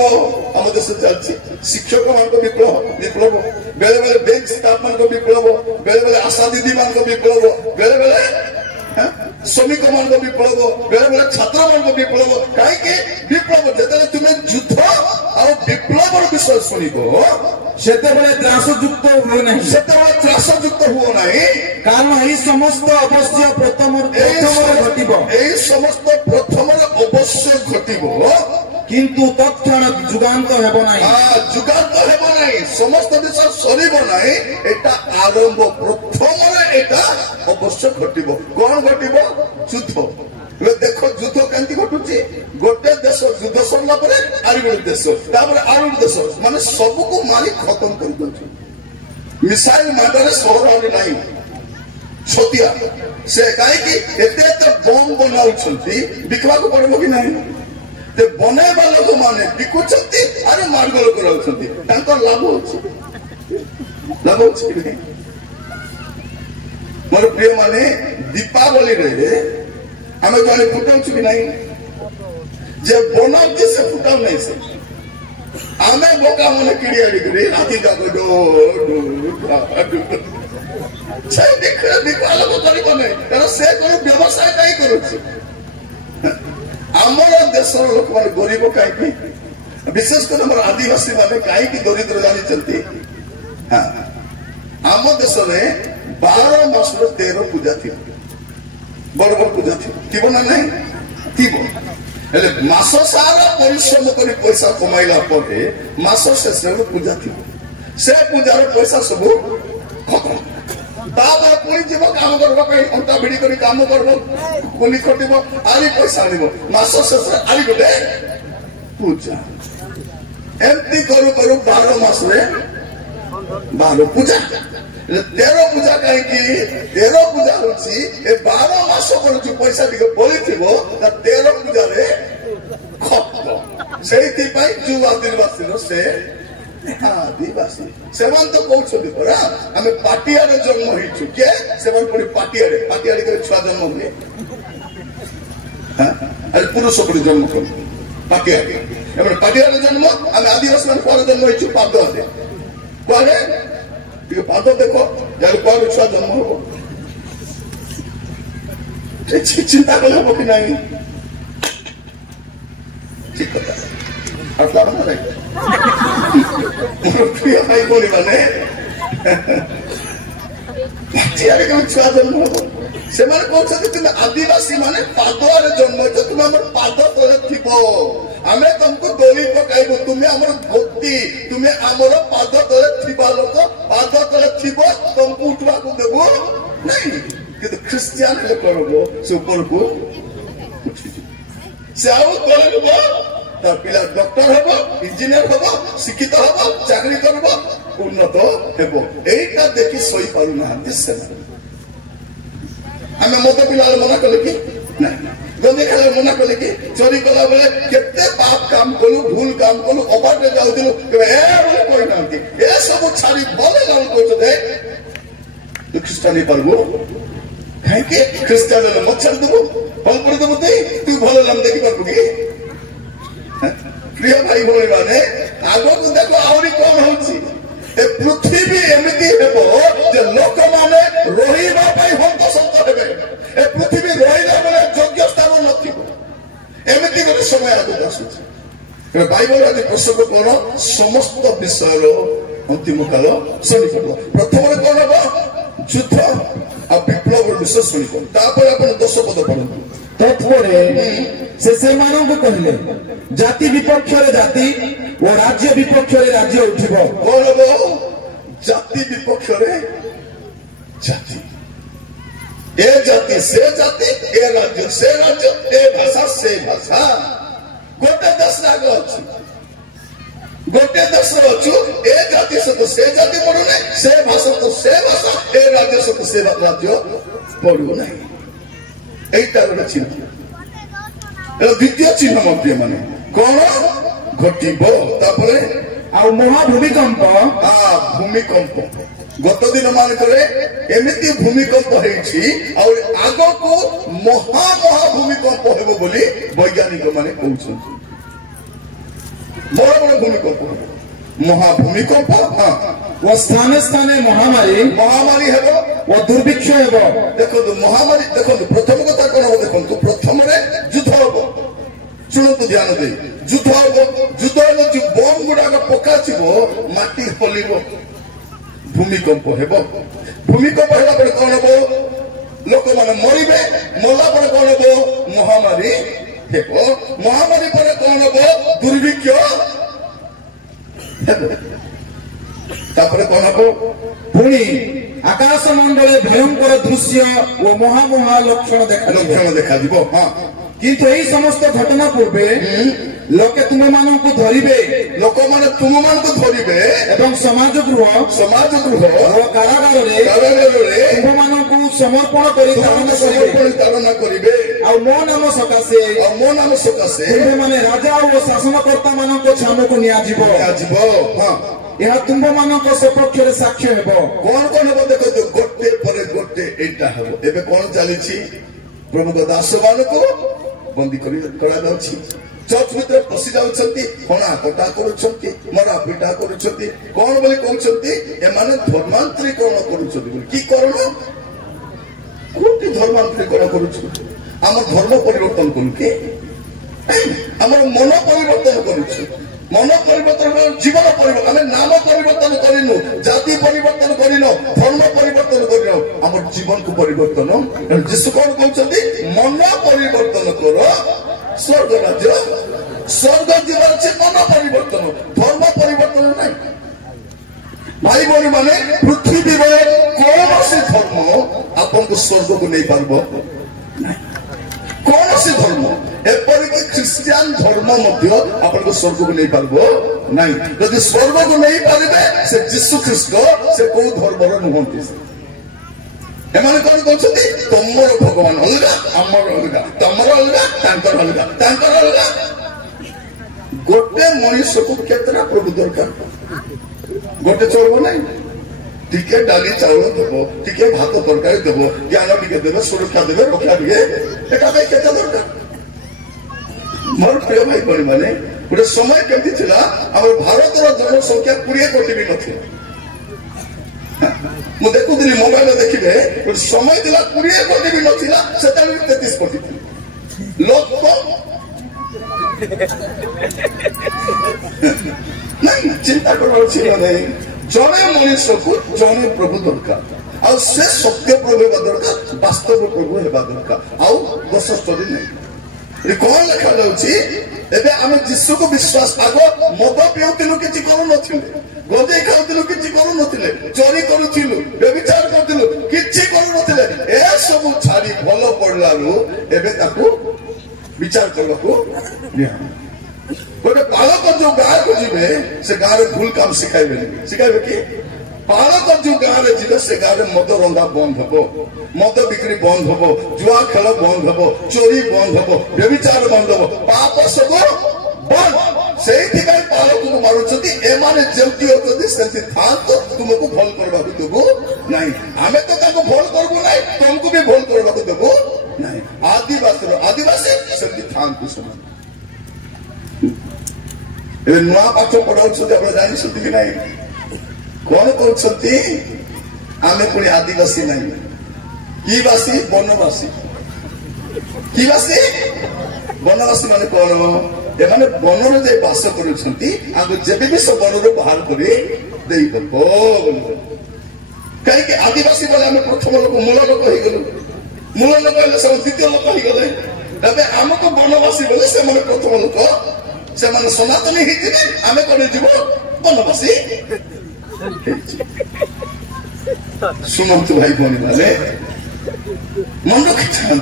हम देश चलछि शिक्षक मान को विप्लव विप्लव बेले बेले बैंक स्टाफ मान को विप्लव बेले बेले आशा दीदी मान को विप्लव बेले बेले श्रमिक मान को विप्लव बेले बेले छात्र मान को विप्लव काहे के विप्लव जतले तुमे युद्ध और विप्लव विषय सुनिबो सेते बेले त्रासयुक्त हो नहीं सेते बेले त्रासयुक्त हो नहीं कारण एही समस्त अवश्य प्रथम घटिबो एही समस्त प्रथम अवश्य घटिबो किंतु तत्क्षण जुगांत हेबो नाही जुगांत हेबो नाही समस्त विषय सरीबो नाही एटा आरंभ प्रथम एटा अवश्य घटिबो कोन घटिबो युद्ध देखो युद्ध केंति घटुची गोटे देश युद्ध सरला परे आरि गोटे देश तापर आरि देश माने सब को मारी खत्म कर दउची मिसाइल मारे सहर नहीं छतिया से काहे कि एते बम बनाउछंती बिकवा को पड़बो कि नहीं ते बनेबा लोक माने बिकुछंती अरे मार्गल कराउछंती तांको लाभ होछि मोर प्रिय माने दीपावली रे हमें जाने फुटाउछु कि नहीं जे बनाउती से फुटाउ नहीं से आमे बोका मने किड़ी आड़ी करे राती जाको डो छे देख दीपावली को करी बने तर से कोन व्यवसाय काई करूछि आमर देशर लोक माने गरीब काई की विशेष कर हमर आदिवासी माने काई की दरिद्र जानि चलती हां आम देश रे 12 मास 13 पूजा थी बड़ बड़ पूजा थी ना नहीं थी हेले मास सारा परिश्रम करी पैसा कमाइला परे मास शेष रे पूजा थी से पूजार पैसा सब खत्म तापर पुणी जीव काम करबो कई अंता भिडी करी काम करबो कोनी खटिबो आली पैसा आनिबो मास शेष रे आली गोटे पूजा एमती करू करू 12 मास रे 12 पूजा 13 पूजा कहीं की 13 पूजा होची ए 12 मास पर जो पैसा दिके बोली थिबो त 13 पूजा रे खत्म सेति पई जो आदिवासी नो से आदिवासी सेवन तो कहउछ दिपरा हमें पाटिया रे जन्म होइछु के सेवन पड़ी पाटिया रे के छुआ जन्म हुए हां अरे पुरुष पड़ी जन्म कर पाटिया एबे पाटिया रे जन्म हमें आदिवासी मान पर जन्म होइछु पाद दे कोरे ये पाद देखो यार पर छुआ जन्म हो चिंता करबो कि नहीं ठीक कथा अटला बना रे प्रिय भाई बोली माने यार के छुआ जन्म हो से माने कोन से तुम आदिवासी माने पादर जन्म छ तुम हमर पाद तले थिबो हमें तुमको डोली पकाइबो तुमे हमर भक्ति तुमे हमर पाद तले थिबा लोक पाद तले थिबो तुमको उठवा को देबो नहीं कि क्रिश्चियन ले करबो से ऊपर को से आउ करबो तार पिला डॉक्टर हबो इंजीनियर हबो शिक्षित हबो चाकरी करबो उन्नत हेबो एटा देखि सही पारु ना दिस हमें मत पिला मना कले कि नहीं गंदे खाला मना कले कि चोरी कला बेले केते पाप काम कलु भूल काम कलु अबाटे जाउतिलु के ए बोले कोइ नांती ए सब छाड़ी भले लाल कोचदे तू ख्रिस्टानी परबो काहे के ख्रिस्टान ने मत छाड़ दबो फल पड़ दबो तू भले लाम देखि परबो कि प्रिय भाई भोले माने आगो को देखो आउरी कोन होछि ए पृथ्वी एमिति हेबो जे लोक माने रोहिबा पई हंत संत हेबे ए पृथ्वी रोहिला बेले योग्य स्थान नथिबो एमिति करे समय आगो आसुछि बाइबल आदि पुस्तक कोन समस्त विषयर अंतिम काल सनिकट प्रथम कोन बा युद्ध आ विप्लव विषय सनिकट तापर अपन 10 पद पढନ୍ତୁ तत्वरे से मानव को कहले जाति विपक्ष रे जाति और राज्य विपक्ष रे राज्य उठिबो बोलबो जाति विपक्ष रे जाति ए जाति से जाति ए राज्य से राज्य ए भाषा से भाषा गोटे देश लाग अछि गोटे देश रो छु ए जाति से तो से जाति पडु नै से भाषा तो से भाषा ए राज्य से तो से राज्य पडु नै एटा रो चिन्ह ए द्वितीय चिन्ह मध्य माने कोन घटिबो तापरे आ महाभूमिकंप भूमिकंप गत दिन मान करे एमिति भूमिकंप हेछि और आगो को महा भूमिकंप हेबो बोली वैज्ञानिक माने कहउछन बड़ भूमिकंप महाभूमिकंप वो स्थाने स्थाने महामारी हेबो वो दुर्भिक्ष हेबो देखो महामारी देखो प्रथम कथा कोन हो देखो प्रथम रे युद्ध हेबो सुनतु ध्यान दे युद्ध हेबो युद्ध रे जो बम गुडा पका छिबो माटी हलिबो भूमिकंप हेबो भूमिकंप हेला पर कोन हेबो लोक माने मरिबे मल्ला पर कोन हेबो महामारी हेबो महामारी पर कोन हेबो दुर्भिक्ष हेबो तापर कोन हेबो पुणी आकाश मंडले भयंकर दृश्य वो महा लक्षण देखा दिबो हां किंतु एही समस्त घटना पूर्वे लोके तुम मान को धरिबे लोक माने तुम मान को धरिबे एवं समाज गृह और कारागार रे तुम मान को समर्पण करी ताड़ना करिबे आ मो नाम सकासे तुम माने राजा और शासनकर्ता मान को छाम को निया जीवो हां यह तुम मान को सपक्ष रे साक्ष्य हेबो कोन हेबो देखो तो गोटे परे गोटे एटा हेबो एबे कोन चलीछि प्रभु को दास मान को बंदी करा जाउछि चर्च भीतर पसी जाउछंती कोना कटा करूछंती मरा पिटा करूछंती कोन बोली कहउछंती ए माने धर्मांतरीकरण करूछंती बोली की करण कोटी धर्मांतरीकरण करूछंती हमर धर्म परिवर्तन करू के हमर मन परिवर्तन करूछु मन परिवर्तन जीवन परिवर्तन आम नाम परिवर्तन करिनु जाति परिवर्तन करिनु धर्म परिवर्तन करिनु हमर जीवन को परिवर्तन यीशु कोन कहउछंती मन परिवर्तन करो स्वर्ग राज्य स्वर्ग जीवन से मन परिवर्तन धर्म परिवर्तन नहीं भाई बोली माने पृथ्वी रे कौन से धर्म आपन को स्वर्ग को नहीं पारबो कौन से धर्म एपरिक ख्रिस्टियन धर्म मध्य आपन को स्वर्ग को नहीं पारबो नहीं यदि स्वर्ग को नहीं पारिबे से यीशु ख्रिस्ट से को धर्म रो नहंती एमाने कोन कहउछथि तमर भगवान अलगा हमर अलगा तमर अलगा तांकर अलगा गोटे मनुष्य को केतना प्रभु दरकार गोटे चोरबो नहीं टिके डाली चाउल देबो टिके भात तरकारी देबो ज्ञान टिके देबो सुरक्षा देबो रक्षा टिके एटा भाई केता दरकार मोर प्रिय भाई बड़ी माने गोटे समय केमति थिला हमर भारत रो जनसंख्या 20 कोटी भी नथिला मु देखुदिली मोबाइल देखिबे गोटे समय थिला 20 कोटी भी नथिला सेटा 33 कोटी लोक नहीं चिंता करबार छिलो नहीं जने मनुष्य को जने प्रभु दरकार आ से सत्य प्रभु हेबा दरकार वास्तव प्रभु हेबा दरकार आ दोष स्टोरी नहीं कौन लिखा जाउछि एबे आमे यीशु को विश्वास आगो मद पिउतिलु किछि करू नथिले गदे खाउतिलु किछि करू नथिले चोरी करूथिलु व्यभिचार करथिलु किछि करू नथिले ए सब छाड़ी भलो पडलारु एबे ताकू विचार करबाकू निया गोटे बालक जो गाय को जीवे से गाय भूल काम सिखाइबे कि बालक जो गाँव में जीवे से गाँव में मद रंधा बंद हम मद बिक्री बंद हम जुआ खेल बंद हम चोरी बंद हम व्यभिचार बंद हम पाप सब बंद से बालक को मारुंट एमाने जमती होती था तो तुमको भल करवा देबू ना आम तो भल करबू ना तुमको भी भल करवा देबू ना आदिवासी से था नुआ पाठ पढ़ाऊ जानते कि ना कौन कहते आम पुणी आदिवासी ना किवासी वनवासी किवासी वनवासी मान कौन एमाने वन जे बास कर सब वन बाहर कर कहीं आदिवासी बोले आम प्रथम लोक मूल लोक हो गलु मूल लोक है द्वितीय लोक हो गले आमको वनवासी बोले से प्रथम लोक से सनातनी होते आम कौन जीव वनवासी सुनतु भाई भौणी मैंने मन रखी था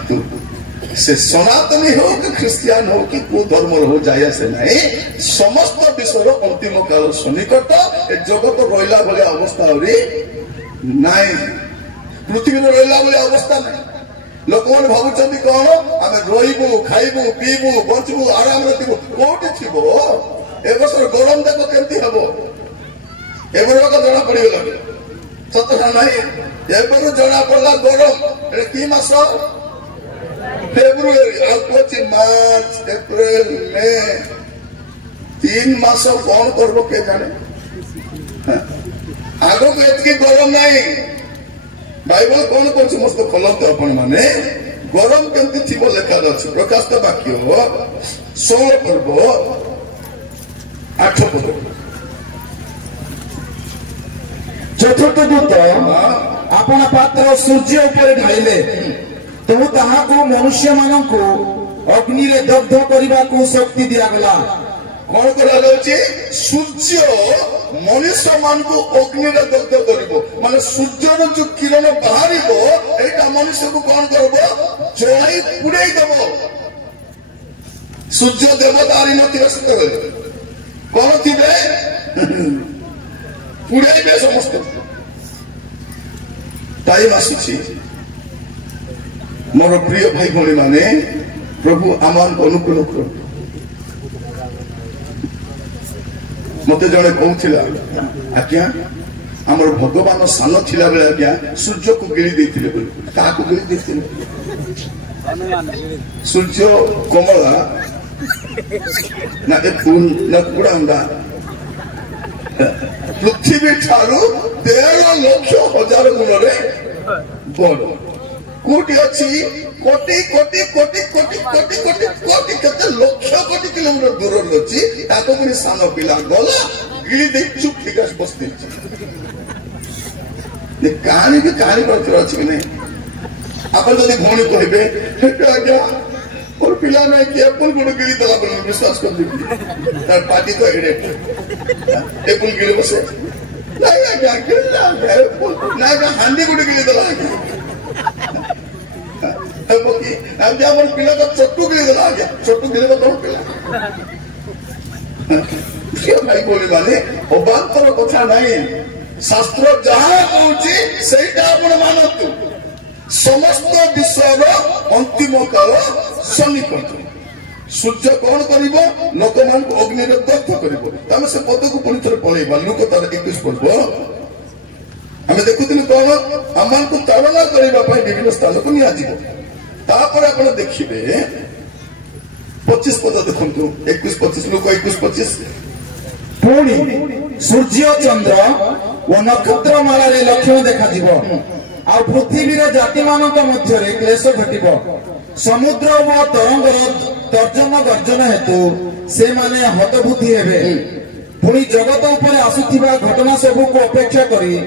से सनातनी हो कि ख्रिस्टियान हो कि को धर्म हो जाए से नहीं समस्त विश्वर अंतिम काल सन्निकट ए जगत रहा भाई अवस्था नाई पृथ्वी रहा भाई अवस्था ना लोक मैंने भावुं कौन आम रही खाइबू पीबू बचबू आराम कौटी थी ए वर्ष गरम देख केमती हम एवं जना पड़ा सतटा ना एवं जना पड़ा गरम कि मास फेब्रुआरी आगे मार्च एप्रिल मे 3 मास कौन करब के जाने आग को एतकी गरम नहीं बाइबल कौन कर समस्त खोलते आपण मैंने गरम केमती थी लेखा अच्छे प्रकाशित वाक्य 16 पर्व 8 पद चतुर्थ दूत आपण पात्र सूर्य उपर ढाइले तेणु ताहाको मनुष्य मानकु अग्नि रे दग्ध करने को शक्ति दिगला कौन कर सूर्य मनुष्य मान को अग्नि रे दग्ध कर माने सूर्य जो किरण बाहर एटा मनुष्य को कौन कर जलाई पुड़े देव सूर्य देवता नथिबे कौन थी पुड़े समस्त टाइम आसी मोर प्रिय भाई भौणी माने प्रभु आमान को अनुकूल कर मत जड़े कहला आज्ञा आमर भगवान सान थिला बेले आज्ञा सूर्य को गिली देथिले बोली का को गिली देथिले सूर्य कमला ना ए फूल ना कुड़ांडा पृथ्वी ठारू 13 लाख हजार गुण रे बड़ कोटी अच्छी कोटी कोटी कोटी कोटी कोटी कोटी कोटी केते लक्ष कोटी किलोमीटर दूर अच्छी ताको पुनी सान पिला गला गिली दे चुप ठीक बसती ये कहानी भी कहानी पर अच्छी नहीं अपन जदि भौणी कहबे आज्ञा और पिला नहीं कि एप्पल गुण गिली दला बोल विश्वास कर दी तार पार्टी तो एडे एप्पल गिली बसे नहीं आज्ञा गिला एप्पल ना का हांडी गुण गिली दला पिला का छोटू गिले दला गया छोटू गिले कौन पिला भाई बोली माने अबांतर कथा नहीं शास्त्र जहाँ कहूँ मानतु समस्त विश्वर अंतिम काल सन्निकट सूर्य कौन कर लोक मान अग्नि दग्ध कर से पद को पुणी थे पलैबा लुक तार 21 पर्व आम देखुलु कौन आम को ताड़ना करने विभिन्न स्थान को निया देखिए 25 पद देखु 21-25 लोक 21-25 पुणी सूर्य चंद्र और नक्षत्र माला लक्षण देखा आ पृथ्वी जाति मानक मध्य क्लेश घटिब समुद्र व तरंगर तर्जन गर्जन हेतु से माने हतबुद्धि हेबे पुणी जगत उपर आसुथिबा घटना सबू को अपेक्षा करी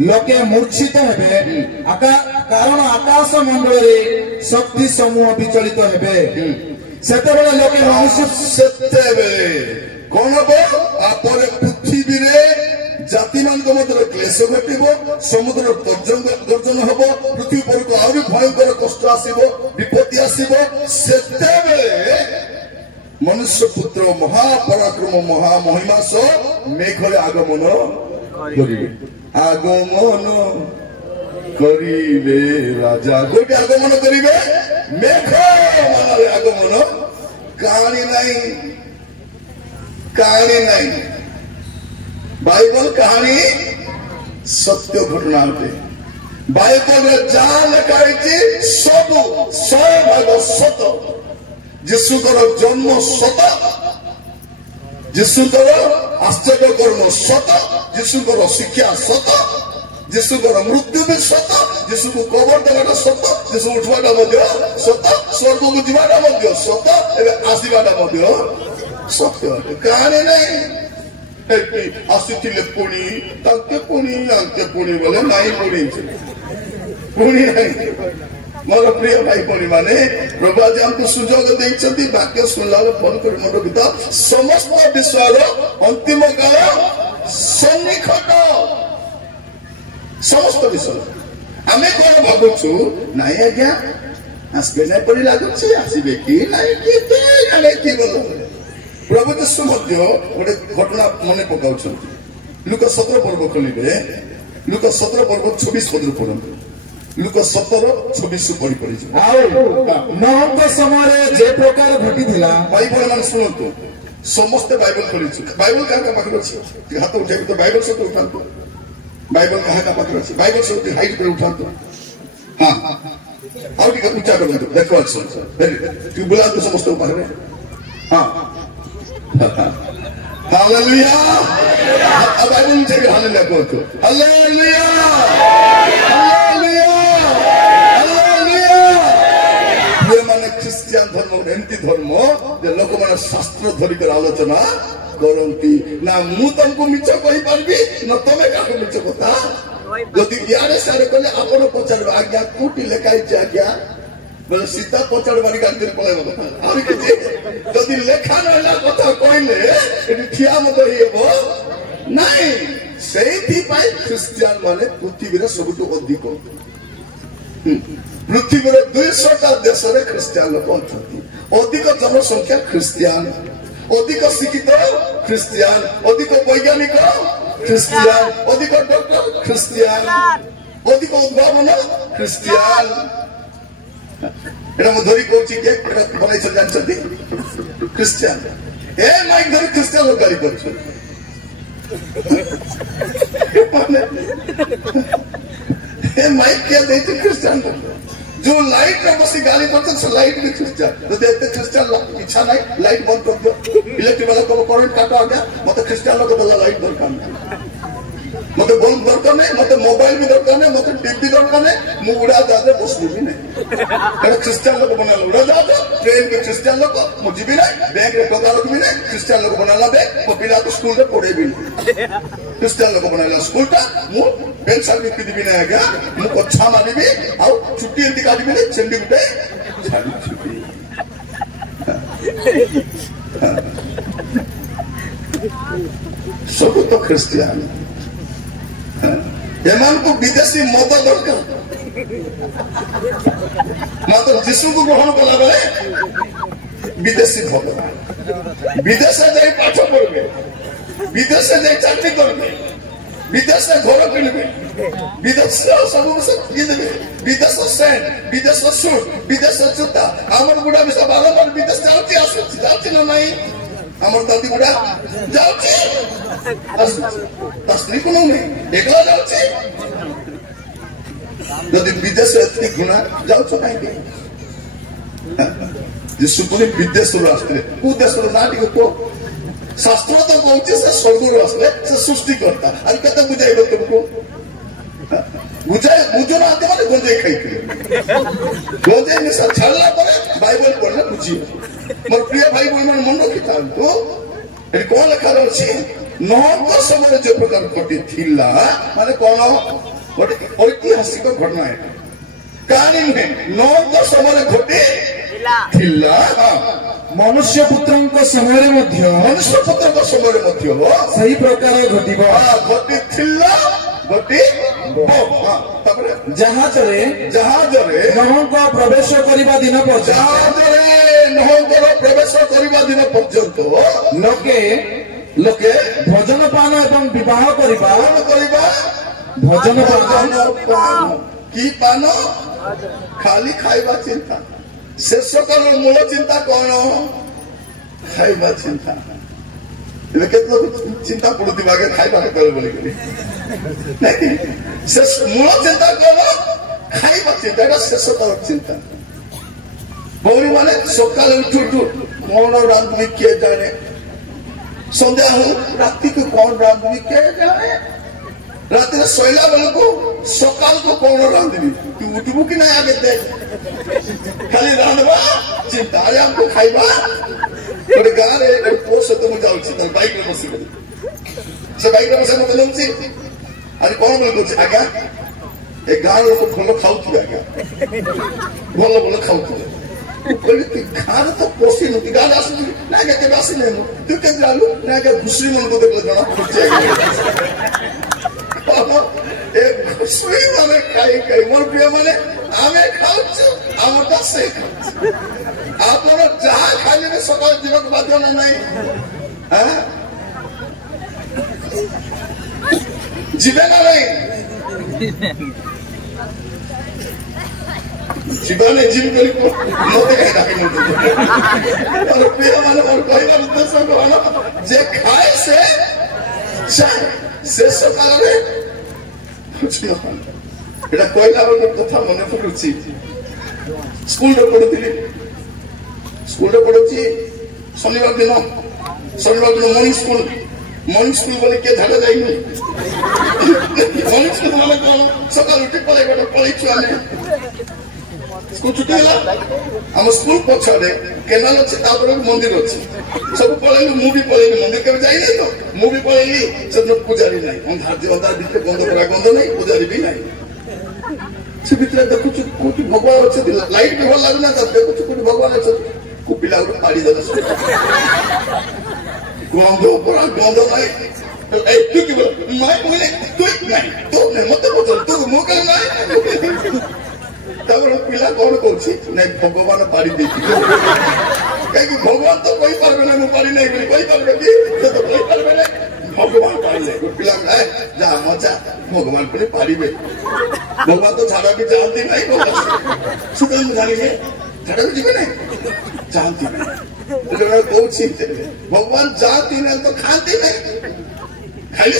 लोके मूर्छित हेबे कारण आकाश मंडल रे शक्ति समूह विचलित हेबे सेतेबेले लोके मनुष्य सेतेबेले कौन हम पृथ्वी रे जाति मान मध्य क्लेश घटब समुद्र गर्जन हम पृथ्वी पर को आहरी भयंकर कष्ट आसब विपत्ति आसब सेतेबेले मनुष्य पुत्र महापराक्रम महामहिमा सह मेघरे आगमन করিবে আগমন করিবে রাজা কোটি আগমন করিবে মেঘ মନରେ আগমন কাহানি নাই বাইবেল কাহানি সত্য ঘটনা অটে বাইবেল যা লেখা হয়েছে সবু 100% সত যিশুଙ୍କର জন্ম সত যিশুଙ୍କର ଆଶ୍ଚର୍ଯ୍ୟ କର୍ମ ସତ ଯୀଶୁଙ୍କର ଶିକ୍ଷା ସତ ଯୀଶୁଙ୍କର ମୃତ୍ୟୁ ବି ସତ ଯୀଶୁକୁ କବର ଦେବାଟା ସତ ଯୀଶୁ ଉଠିବାଟା ମଧ୍ୟ ସତ ସ୍ୱର୍ଗକୁ ଯିବାଟା ମଧ୍ୟ ସତ ଏବେ ଆସିବାଟା ମଧ୍ୟ ସତ୍ୟ କାହାଣୀ ନାହିଁ ଆସିଥିଲେ ପୁଣି ତାଙ୍କେ ପୁଣି ଆଙ୍କେ ପୁଣି ବୋଲେ ନାଇଁ ପୁଣି ନାହିଁ ମୋର ପ୍ରିୟ ଭାଇ ଭଉଣୀ ମାନେ ପ୍ରଭୁ ଆଜି ଆମକୁ ସୁଯୋଗ ଦେଇଛନ୍ତି ବାକ୍ୟ ଶୁଣିଲା ବେଳେ ଫୋନ କରି ମନ ଭିତ ସମସ୍ତ ବିଷୟର ଅନ୍ତିମ କାଳ ସନ୍ନିକଟ ସମସ୍ତ ବିଷୟ ଆମେ କଣ ଭାବୁଛୁ ନାଇଁ ଆଜ୍ଞା ଆସିବେ ନାଇଁ ପରି ଲାଗୁଛି ଆସିବେ କି ନାଇଁ କି ଗଲ ପ୍ରଭୁ ଯୀଶୁ ମଧ୍ୟ ଗୋଟେ ଘଟଣା ମନେ ପକାଉଛନ୍ତି ଲୁକ 17 ପର୍ବ ଖୋଲିବେ ଲୁକ 17 ପର୍ବ 26 ପଦରୁ ପଢନ୍ତୁ ଲୁକ 17:26 ପଢି ପଡିଯିବ ଆଉ ନହଙ୍କ ସମୟରେ ଯେ ପ୍ରକାର ଘଟିଥିଲା ବାଇବଲ ମାନେ ଶୁଣନ୍ତୁ ସମସ୍ତେ ବାଇବଲ ଖୋଲିଛୁ ବାଇବଲ କାହା ପାଖରେ ଅଛି ହାତ ଉଠାଇବୁ ତ ବାଇବଲ ସହିତ ଉଠାନ୍ତୁ ବାଇବଲ କାହା ପାଖରେ ଅଛି ବାଇବଲ ସହିତ ହାଇଟ୍ କରି ଉଠାନ୍ତୁ ହଁ ଆଉ ଟିକେ ଉଚ୍ଚା କରନ୍ତୁ ଦେଖ ଅଛି ତୁ ବୁଲାନ୍ତୁ ସମସ୍ତଙ୍କ ପାଖରେ ହଁ ହାଲେଲୁୟା ବାଇବଲ ଉଠେଇକି ହାଲେଲୁୟା କୁହନ୍ତୁ ହାଲେଲୁୟା ଖ୍ରୀଷ୍ଟିଆନ ଧର୍ମ ଏମିତି ଧର୍ମ ଯେ ଲୋକମାନେ ଶାସ୍ତ୍ର ଧରିକରି ଆଲୋଚନା କରନ୍ତି ନା ମୁଁ ତମକୁ ମିଛ କହିପାରିବି ନା ତମେ କାହାକୁ ମିଛ କଥା ଯଦି ଇଆଡେ ସିଆଡେ କଲେ ଆପଣ ପଚାରିବେ ଆଜ୍ଞା କୋଉଠି ଲେଖା ହେଇଛି ଆଜ୍ଞା ବୋଲେ ସୀତା ପଚାରିବାରି ଗାନ୍ଧୀରେ ପଳେଇବ କଥା ଆହୁରି କିଛି ଯଦି ଲେଖା ରହିଲା କଥା କହିଲେ ଏଠି ଠିଆ ମଧ୍ୟ ହେଇବ ନାଇଁ ସେଇଥିପାଇଁ ଖ୍ରୀଷ୍ଟିଆନ ମାନେ ପୃଥିବୀରେ ସବୁଠୁ ଅଧିକ ପୃଥିବୀର 200ଟା ଦେଶରେ ଖ୍ରୀଷ୍ଟିଆନ ଲୋକ ଅଛନ୍ତି ଅଧିକ ଜନସଂଖ୍ୟା ଖ୍ରୀଷ୍ଟିଆନ ଅଧିକ ଶିକ୍ଷିତ ଖ୍ରୀଷ୍ଟିଆନ ଅଧିକ ବୈଜ୍ଞାନିକ ଖ୍ରୀଷ୍ଟିଆନ ଅଧିକ ଡକ୍ଟର ଖ୍ରୀଷ୍ଟିଆନ ଅଧିକ ଉଦ୍ଭାବନ ଖ୍ରୀଷ୍ଟିଆନ এটা ମୁଁ ଧରି କହୁଛି କିଏ ବନାଇଛ ଜାଣିଛନ୍ତି ଖ୍ରୀଷ୍ଟିଆନ ଏ ମାଇକ୍ ଧରି ଖ୍ରୀଷ୍ଟିଆନ ଲୋକ ଗାଳି କରୁଛନ୍ତି ଏ ମାଇକ୍ କିଏ ଦେଇଛି ଖ୍ରୀଷ୍ଟିଆନ जो लाइट में बसी गाली करते हैं लाइट भी ख्रिस्टियन तो देखते ख्रिस्टियन इच्छा नहीं लाइट बंद कर दो इलेक्ट्रिक वाला को करंट काटा आ गया मत ख्रिस्टियन लोग बोला लाइट दरकार नहीं मत बल्ब दरकार नहीं मत मोबाइल भी दरकार नहीं मत टीवी दरकार नहीं मु उड़ा जाते बसलु भी नहीं कारण ख्रिस्टियन लोग बना उड़ा जाते ट्रेन के ख्रिस्टियन लोग मु जीबी नहीं बैंक रे टका लोग भी नहीं ख्रिस्टियन लोग बनाला बे मो पिला तो स्कूल रे पढ़े भी नहीं ଖ୍ରୀଷ୍ଟିଆନ ଲୋକ ବନାଇଲା ସ୍କୁଲଟା ମୁଁ ପେଣ୍ଟ ସାର୍ଟ ବି ପିନ୍ଧିବି ନାହିଁ ଆଜ୍ଞା ମୁଁ କଛା ମାରିବି ଆଉ ଛୁଟି ଏମିତି କାଟିବି ନାହିଁ ଛେଣ୍ଡି ଗୋଟେ ଛାଡ଼ିଯିବି ସବୁ ତ ଖ୍ରୀଷ୍ଟିଆନ ଏମାନଙ୍କୁ ବିଦେଶୀ ମଦ ଦରକାର ମାତ୍ର ଯୀଶୁଙ୍କୁ ଗ୍ରହଣ କଲା ବେଳେ ବିଦେଶୀ ଭଗବାନ ବିଦେଶରେ ଯାଇ ପାଠ ପଢିବେ विदेश जाए चाकरी करेंगे विदेश घर किणवे विदेश सब किनबे विदेश सेंट विदेश सूट विदेश जूता आमर गुड़ा भी सब बारंबार विदेश जाऊँगी जाऊँगी ना नहीं आमर दादी गुड़ा जाऊँगी स्त्री को नहीं एकला जाऊँगी यदि विदेश एति गुणा जाऊँ कहीं यीशु पुणी विदेश आसते कौ देश ना टे शास्त्र तो कहते से स्वर्ग आसले से सृष्टि करता आज कत बुझाइब तुमको बुझाए बुझो ना माने गंजे खाई गंजे निशा छाड़ला पर बाइबल पढ़ले बुझियो मोर प्रिय भाई बहन मन मन रखी थांतु एटी कोन लेखा अछि नहक समय जे प्रकार घटी थिला माने कोन गोटे ऐतिहासिक घटना है कहानी में नहक समय घटी थिला मनुष्य पुत्रଙ୍କ ସମୟରେ ମଧ୍ୟ ମନୁଷ୍ୟ ପୁତ୍ରଙ୍କ ସମୟରେ ମଧ୍ୟ ସେହି ପ୍ରକାର ଘଟିବ ଘଟି ଥିଲା ଘଟି ତାପରେ ଜାହାଜରେ ନହଙ୍କ ପ୍ରବେଶ କରିବା ଦିନ ପର୍ଯ୍ୟନ୍ତ ନହଙ୍କର ପ୍ରବେଶ କରିବା ଦିନ ପର୍ଯ୍ୟନ୍ତ ଲୋକେ लोके भोजन पान एवं विवाह करिबा कौन करिबा भोजन पान पान की पान खाली खाइबा चिंता शेष कल मूल चिंता कौन खाइबा चिंता केत लोग चिंता पड़ुवा खाइबा बोली शेष मूल चिंता कौन खाइबा चिंता एटा शेष कल चिंता भौरी माने सकाल उठू उठू कौन रांधवी किए जाने संध्या हो राति को कौन रांधवी किए जाने रात शोला बेल को सकाल को कौन रांधवी तू उठबू कि नहीं आगे देख खाली रांधवा चिंता अरे हमको खाइबा गोटे गाँव में गोटे पुओ सहित मुझे जाऊँगी बैक रे बस से बैक रे बस मत लुची अरे कौन बोल कौन आज्ञा ए गाँव लोग भल खाऊ आज्ञा भल भल खाऊ कहली तू गाँव तो पोषी नु गाँव आस ना के आस तू के जालू ना के घुसरी मन को देख जना पड़े घुसरी माने खाई खाई मोर प्रिय माने आमे खाऊछु आमटा से ଆପଣ ଯାହା ଖାଇଲେ ସକାଳେ ଯିବାକୁ ବାଧ୍ୟ ନା ନାହିଁ ଯିବେ ନା ନାହିଁ ଯିବା ନାହିଁ ଯିବି ବୋଲି ମତେ କାହିଁ ଡାକି ମୋର ପ୍ରିୟ ମାନେ ମୋର କହିବାର ଉଦ୍ଦେଶ୍ୟ କଣ ଯେ ଖାଏ ସେ ସକାଳରେ ଏଇଟା କହିଲା ବେଳେ କଥା ମନେ ପଡୁଛି ସ୍କୁଲରେ ପଢୁଥିଲି स्कूल पढ़ुची शनिवार दिन मॉर्निंग स्कूल बोले किए झाड़ा जाइए मॉर्निंग स्कूल माने कौन सकाल उठी पड़े पलैछु आम स्कूल छुट्टी है आम स्कूल पछाड़े केनाल अच्छे मंदिर अच्छे सब पलैलु मुझे पलैली मंदिर के जाइए तो मुझे पलैली से पूजारी ना अंधार भितर गंध करा गंध नहीं पूजारी भी ना से भितर देखु कोटी भगवान अच्छे लाइट भी भल लगुना देखु कोटी भगवान अच्छे पिला पाड़ी देला गंध पूरा गंध नहीं तू की मैं बोले तू नहीं तो मत बोल तू मो कर नहीं तब पिला कौन कहछि नहीं भगवान पाड़ी देती कहीं भगवान तो कोई पारबे ना मु पाड़ी नहीं कोई पारबे कि तो कोई पारबे नहीं भगवान पाड़ी ले पिला ए जा मजा भगवान पर पाड़ीबे भगवान तो झाड़ा भी जानती नहीं को सुतल जानिए झाड़ा भी जीवे नहीं जानती नहीं भगवान जानती नहीं तो खाती नहीं खाली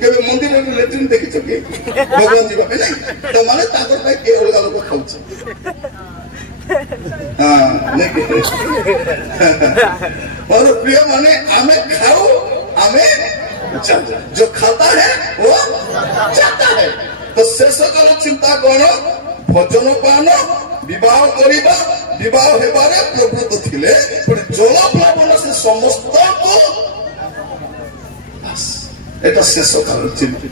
केवे मंदिर में लेट्रिन देखी चुकी भगवान जीवा नहीं तो माने ताकर पे के अलग लोग खाउछ हां और प्रिय माने हमें खाओ हमें जो खाता है वो जाता है तो शेष काल चिंता करो भोजन पान विवाह करिबा विवाह हेबारे प्रवृत्त थिले पुणी जल प्लावन से समस्त को एटा शेष काल चिंता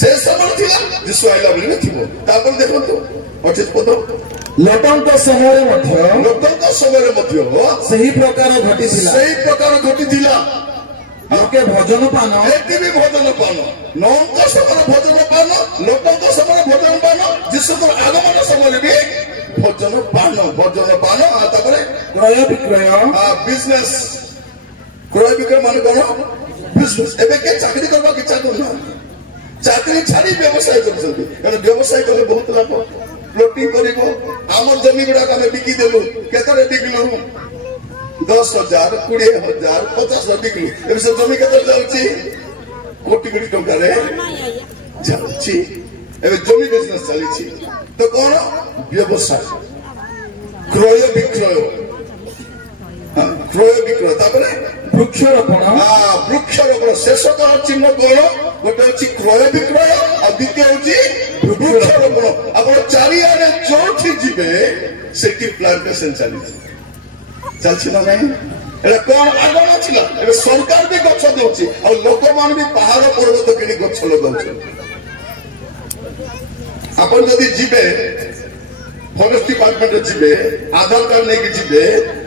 से समय थिला यीशु आइला बोली थिबो तापर देखंतु 25 पद लोटंक समय मध्य सही प्रकार घटिथिला लोके भोजन पान एति भी भोजन पान नौंक समय भोजन पान लोटंक समय भोजन पान यीशु आगमन समय भी भोजन पान तापरे क्रय विक्रय बिजनेस क्रय विक्रय मान कौन बिजनेस एबे के चाकरी करबा के चाहतो ना चाकरी छाड़ी व्यवसाय करछथि कारण व्यवसाय कले बहुत लाभ प्लॉटिंग करिवो हमर जमी गुडा हमें बिकी देलु केतरे बिकलु 10,000 20,000 50,000 बिकलु एबे से जमी केतर जाउची कोटी कोटी टंका रे जाउची एबे जमी बिजनेस चलीची तो कौन व्यवसाय क्रय विक्रय तापरे वृक्षरोपण शेष काल चिन्ह कौन गोटे अच्छी क्रय विक्रय और द्वितीय हूँ वृक्षरोपण आप चारिआडे जोठी जीवे से प्लांटेशन चलती ना नहीं एटा कौन आगे नथिला एबे सरकार भी गछ दउची और लोक मान भी पहाड़ पर्वत किनी गछ लगाउछ अपन जदी जीवे फॉरेस्ट डिपार्टमेंट जीवे आधार कार्ड लेके जीवे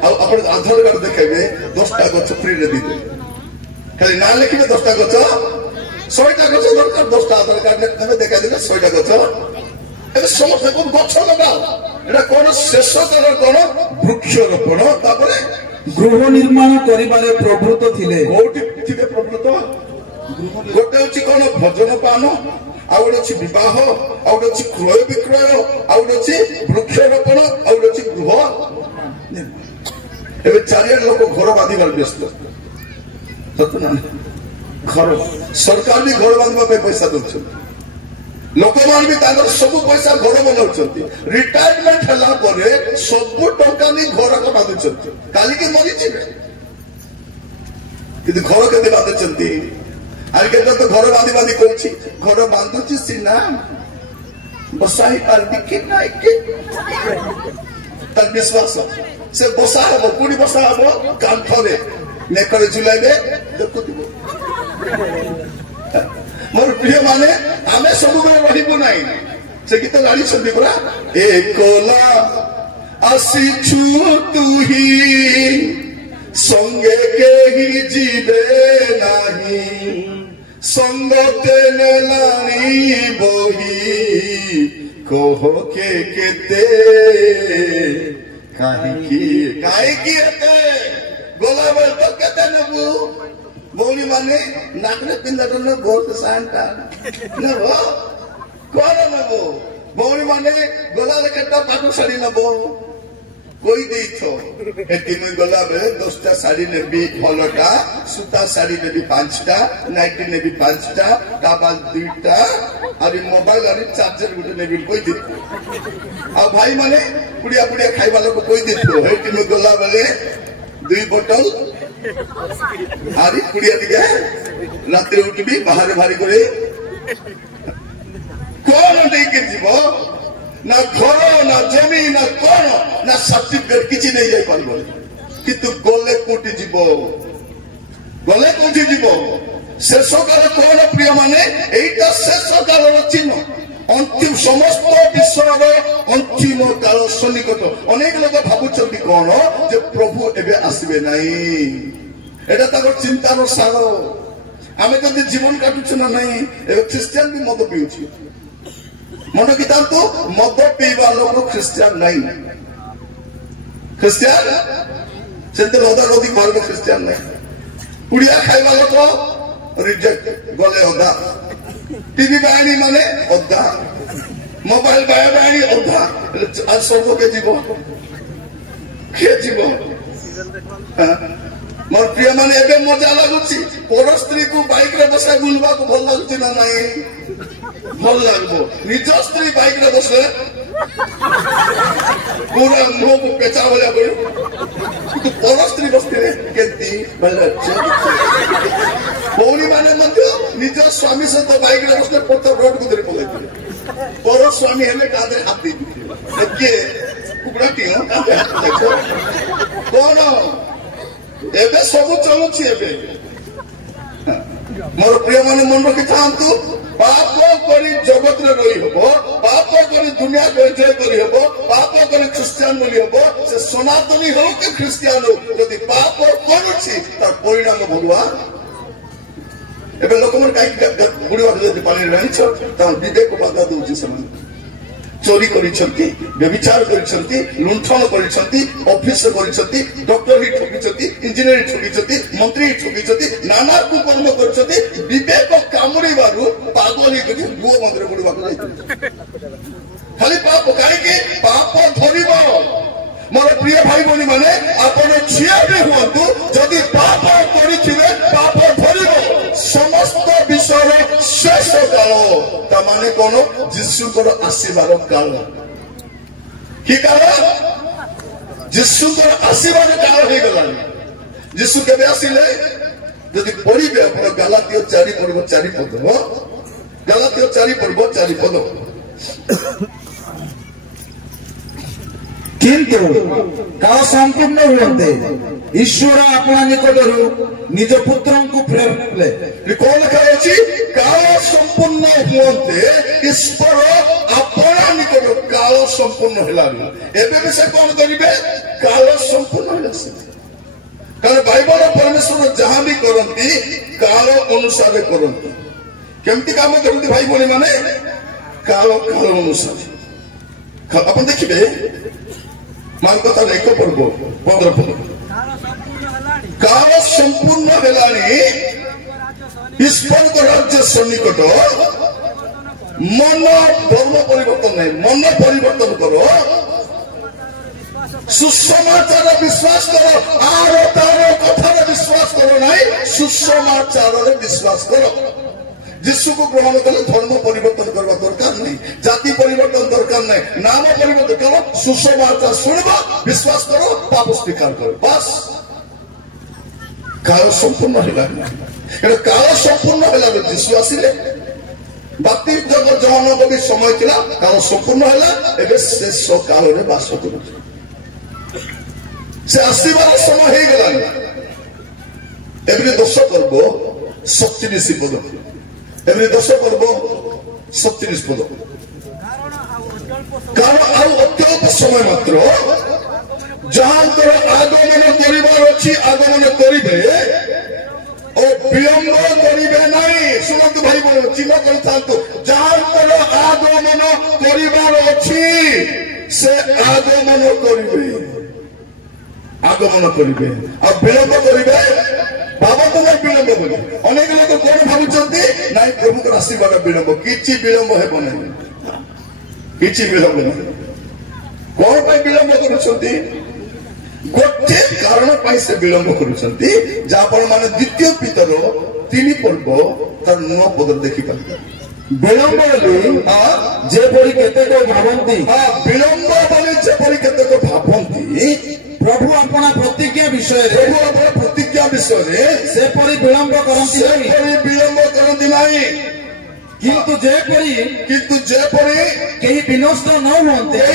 और अपन आधार कार्ड देखेबे 10टा गछ फ्री रे दीदे खाली ना लिखिबे 10टा गछ 100टा गछ दरकार 10टा आधार कार्ड ने देखा देबे 100टा गछ एबे समस्त को गछ लगाओ एटा कोन शेष काल कोन वृक्षरोपण तापरे गृह निर्माण करिबारे प्रवृत्त थिले कोठी थिले प्रवृत्त गोटे होची कोन भजन पान आउ गोटे अछि विवाह आउ गोटे अछि क्रय विक्रय आउ गोटे अछि वृक्षरोपण आउ गोटे अछि गृह एबे चारिया लोक घर बांधिबार व्यस्त सत ना घर सरकार भी घर बांधवा पे पैसा दउछ लोक मान भी तांगर सब पैसा घर बनाउछंती रिटायरमेंट हला परे सब टका नि घर का बांधुछंती काली के मरि छिबे कि घर के बांधुछंती आर के तो घर बांधी बांधी कहछि घर बांधुछि सिना बसाई पालबी के नाइ के तार विश्वास से बसा हबो पुडी बसा हबो कांठरे नेकरे झुलाइबे देखुथिबो मोर प्रिय माने आमे सब बेले रहिबो नाही से गीत गाड़ी छथि पुरा एकोला आसीछु तुही संगे केही जीवे नाही संगते नेलानी बोही कोहो के केते काहे की एते गोला बोल तो केते नबु बौनी माने नाकरे पिंदर न बहुत सांटा न हो कोन न हो बौनी माने गोला लेकटा पाटो साड़ी न बो कोई देइथो एति म गोला बे 10टा साड़ी नेबी भलोटा सुता साड़ी नेबी 5टा नाइटी नेबी 5टा टाबाल 2टा अरे मोबाइल अरे चार्जर गुटे नेबी कोई दे आ भाई माने पुड़िया पुड़िया खाइबा लोक कोई देथो एति म गोला बेले 2 बोतल आरी कुड़िया दिया रात उठबी बाहर भारी करे कौन लेके जीवो ना घर ना जमी ना कौन ना सर्टिफिकेट किछि नहीं जाय परबो किंतु गोले कोटी जीवो शेष काल कौन प्रिय माने एटा शेष काल चिन्ह अंतिम समस्त विश्वर अंतिम काल सन्निकट अनेक लोग भाबुछंती कौन जे प्रभु एबे आसीबे नाही एटा ताकर चिंतार सागर आमे जदि जीवन काटुछ ना नाही एबे क्रिश्चियन भी मद पिउछि मन किताब तो मद पीवा लोग क्रिश्चियन नहीं क्रिश्चियन सेते रोदा रोदी घर में क्रिश्चियन नहीं पुड़िया खाइबा लोग रिजेक्ट गले होदा टीवी बायनी माने ओदा मोबाइल बायनी ओदा आज सब के जीवो मोर प्रिय माने एबे मजा लागुछि पर स्त्री को बाइक रे बसा गुलबा को भल लागुछि ना नाही भल लागबो निज स्त्री बाइक रे बसले पूरा मुंह को पेचा वाला तो पर स्त्री बसते केती भल भौनी माने मध्य निज स्वामी से तो बाइक रे बसले पत्थर रोड को धरि पले पर स्वामी हेले कांदे हाथ दे के कुबड़ा टियो कांदे हाथ देखो कोन एबे सब चलुछि एबे मोर प्रिय माने मन रखि थांतु पाप करी जगत रे रही हबो पाप करी दुनिया को एंजॉय करी हबो पाप करी क्रिश्चियन बोली हबो से सनातनी हो के क्रिश्चियन हो यदि पाप करूछि तार परिणाम भगवान एबे लोक मन काई बुढ़वा जदि पानी रहै छ त विवेक बाधा दउछि समान चोरी करिसंती व्यभिचार करिसंती लुंठन करिसंती ऑफिस करिसंती डॉक्टर ही ठकिसंती इंजीनियर ही ठकिसंती मंत्री ही ठकिसंती नाना कुकर्म करिसंती विवेक कामुरी बारू पागल ही गति दुओ मंदिर बुढ़वा को जाई खाली पाप काई के पाप धरिबो मोर प्रिय भाई बनी माने आपण छिया भी हुंतु जदि पाप करिथिबे पाप धरिबो समस्त विश्वर शेष काल ता माने कोनो जिसु को आशीर्वाद काल की काल जिसु को आशीर्वाद काल हो गलानी जिसु केबे आसीले जदि पढिबे अपन गलातियो 4 पढिबो 4 पद गलातियो 4 पढिबो 4 पद किंतु काल संपूर्ण हुंते ईश्वर अपना निकटरू निज पुत्र को प्रेरिले कौन लिखा अछि काल संपूर्ण हुंते ईश्वर अपना निकट काल संपूर्ण हेलानी एबे भी से कौन करिवे काल संपूर्ण हेलासी कारण बाइबल परमेश्वर जहां भी करंती काल अनुसार करंती केमती काम करंती भाई बोली माने काल अनुसार अपन देखिबे मान कथा एक पर्व 15 पर्व काल संपूर्ण हेलानी ईश्वर राज्य सन्निकट मन धर्म परिवर्तन नहीं मन परिवर्तन करो सुसमाचार विश्वास करो आर तार कथार विश्वास करो नहीं सुसमाचार विश्वास करो जिसु को ग्रहण कले धर्म परिवर्तन करवा दरकार नहीं जाति परिवर्तन दरकार नहीं नाम परिवर्तन करो सुसमाचार सुनबो विश्वास करो पाप स्वीकार करो बस काल संपूर्ण होला काल संपूर्ण होला जिसु आसिले बाकी जगत जहान को भी समय थिला काल संपूर्ण होला एबे शेष काल रे वास करू से आसीबार समय हे गलानी एबे दश पर्व 37 पद एबे दश पर्व 37 पद कारण आउ अत्यल्प समय मात्र जहां आगमन करिबार अछि आगमन करिबे ओ विलंब करिबे नहीं सुनत भाई बोल चिन्ह करथांतु जहां आगमन करिबार अछि से आगमन करिबे और विलंब करिबे बाबा तो नहीं विलंब बोली अनेक लोग कोन भाबुचंती नहीं प्रभु को आशीर्वाद विलंब किछि विलंब हेबो नहीं किछि विलंब नहीं कोन पे विलंब करूछंती गोटे कारण पाई से विलंब करूछंती जापन माने द्वितीय पितर 3 पर्व तार नुआ पद देखि पाले विलंब जे परि केते को भावंती विलंब बोले जे परि केते को भावंती प्रभु अपना प्रतिज्ञा विषय से परि विलंब करंती नहीं किंतु जे परि केही विनष्ट न हुअन्ते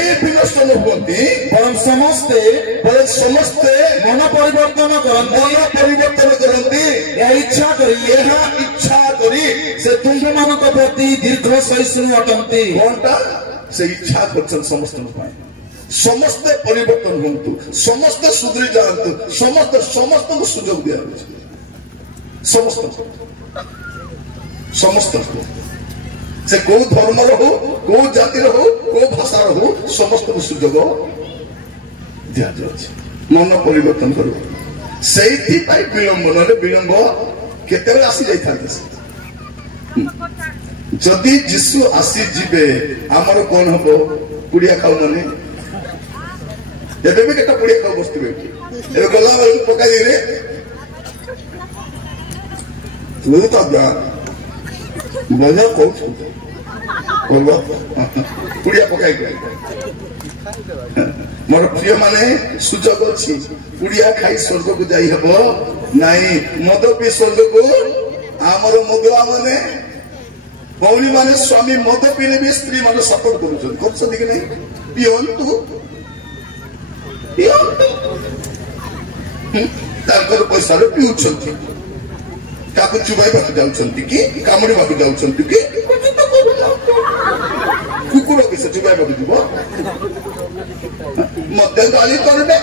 परम समस्ते मन परिवर्तन करंती यह इच्छा करी से तुम मानक प्रति दीर्घ सहिष्णु अटंती कोनटा से इच्छा करछन समस्त पाए समस्त परिवर्तन होंतु समस्त सुधरी जानतु समस्त को सुजोग दिया समस्त से को धर्म रहो को जाति रहो को भाषा रहो समस्त को सुजोग दिया जाए मन परिवर्तन करो सेठी पाई विलंब केते आसी जाई थाते जदि जिसु आसी जिबे हमर कोन हबो पुड़िया खाऊ माने एबे भी केटा पुड़िया खाऊ बस्तु बेठी एबे गला वाला पका दे रे तू तो बजा कोच बोलो पुड़िया पकाई मोर प्रिय माने सुजोग अछि पुड़िया खाई स्वर्ग को जाई हबो नाही मद पी स्वर्ग को हमर मदुआ माने भौनी माने स्वामी मद पीने भी स्त्री माने सपोर्ट करूछन कि नहीं पियंतु ताकर पैसा रे पिउछंती काकु चुबाई बाक जाउछंती कि कामड़ी बाक जाउछंती कि कुकुर के से चुबाई बाक दिबो मते गाली करबे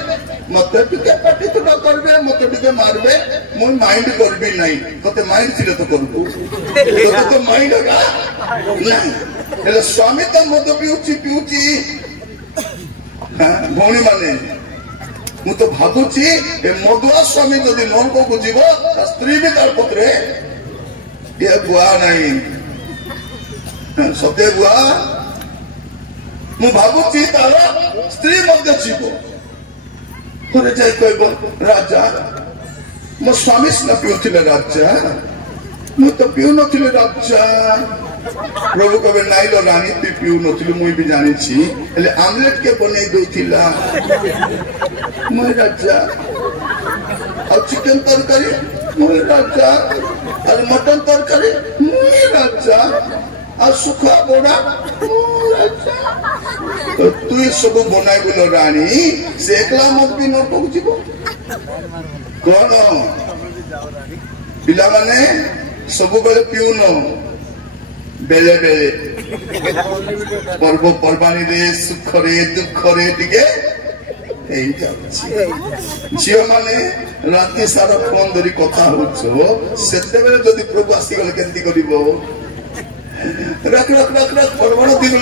मते टिके पाटी तो करबे मते टिके मारबे मोर माइंड करबे नहीं तते माइंड थिले तो करबो तो माइंड का नहीं एले स्वामी त मते पिउची भौणी माने मु तो भाबुची ए मदुआ स्वामी जदि नरक को जीव स्त्री भी तार पुत्रे ये बुआ नहीं सत्य बुआ मु भाबुची तार स्त्री मध्य जीव थोड़े जाई कहबो राजा मो स्वामी सिना पिउथिले राजा मु तो पिउ नथिले राजा प्रभु कबे नाइलो रानी तु पिउ नथिलु मुई भी जानि छी एले आमलेट के बनै दोथिला मुई राजा और चिकन तरकारी मुई राजा और मटन तरकारी मुई राजा और सुखा बोड़ा मुई राजा तो तु सब बनाई बोलो रानी से एकला मत भी न पहुंच जीवो कोन पिला माने सब बेले पिउ न बेले बेले पर्व पर्वाणी रे सुख रे दुख रे टिके झील माने राति सारा फोन धरी कथा होछो सेते बेले जदि प्रभु आसी गले केंती करिवो रख रख रख रख परवण दिन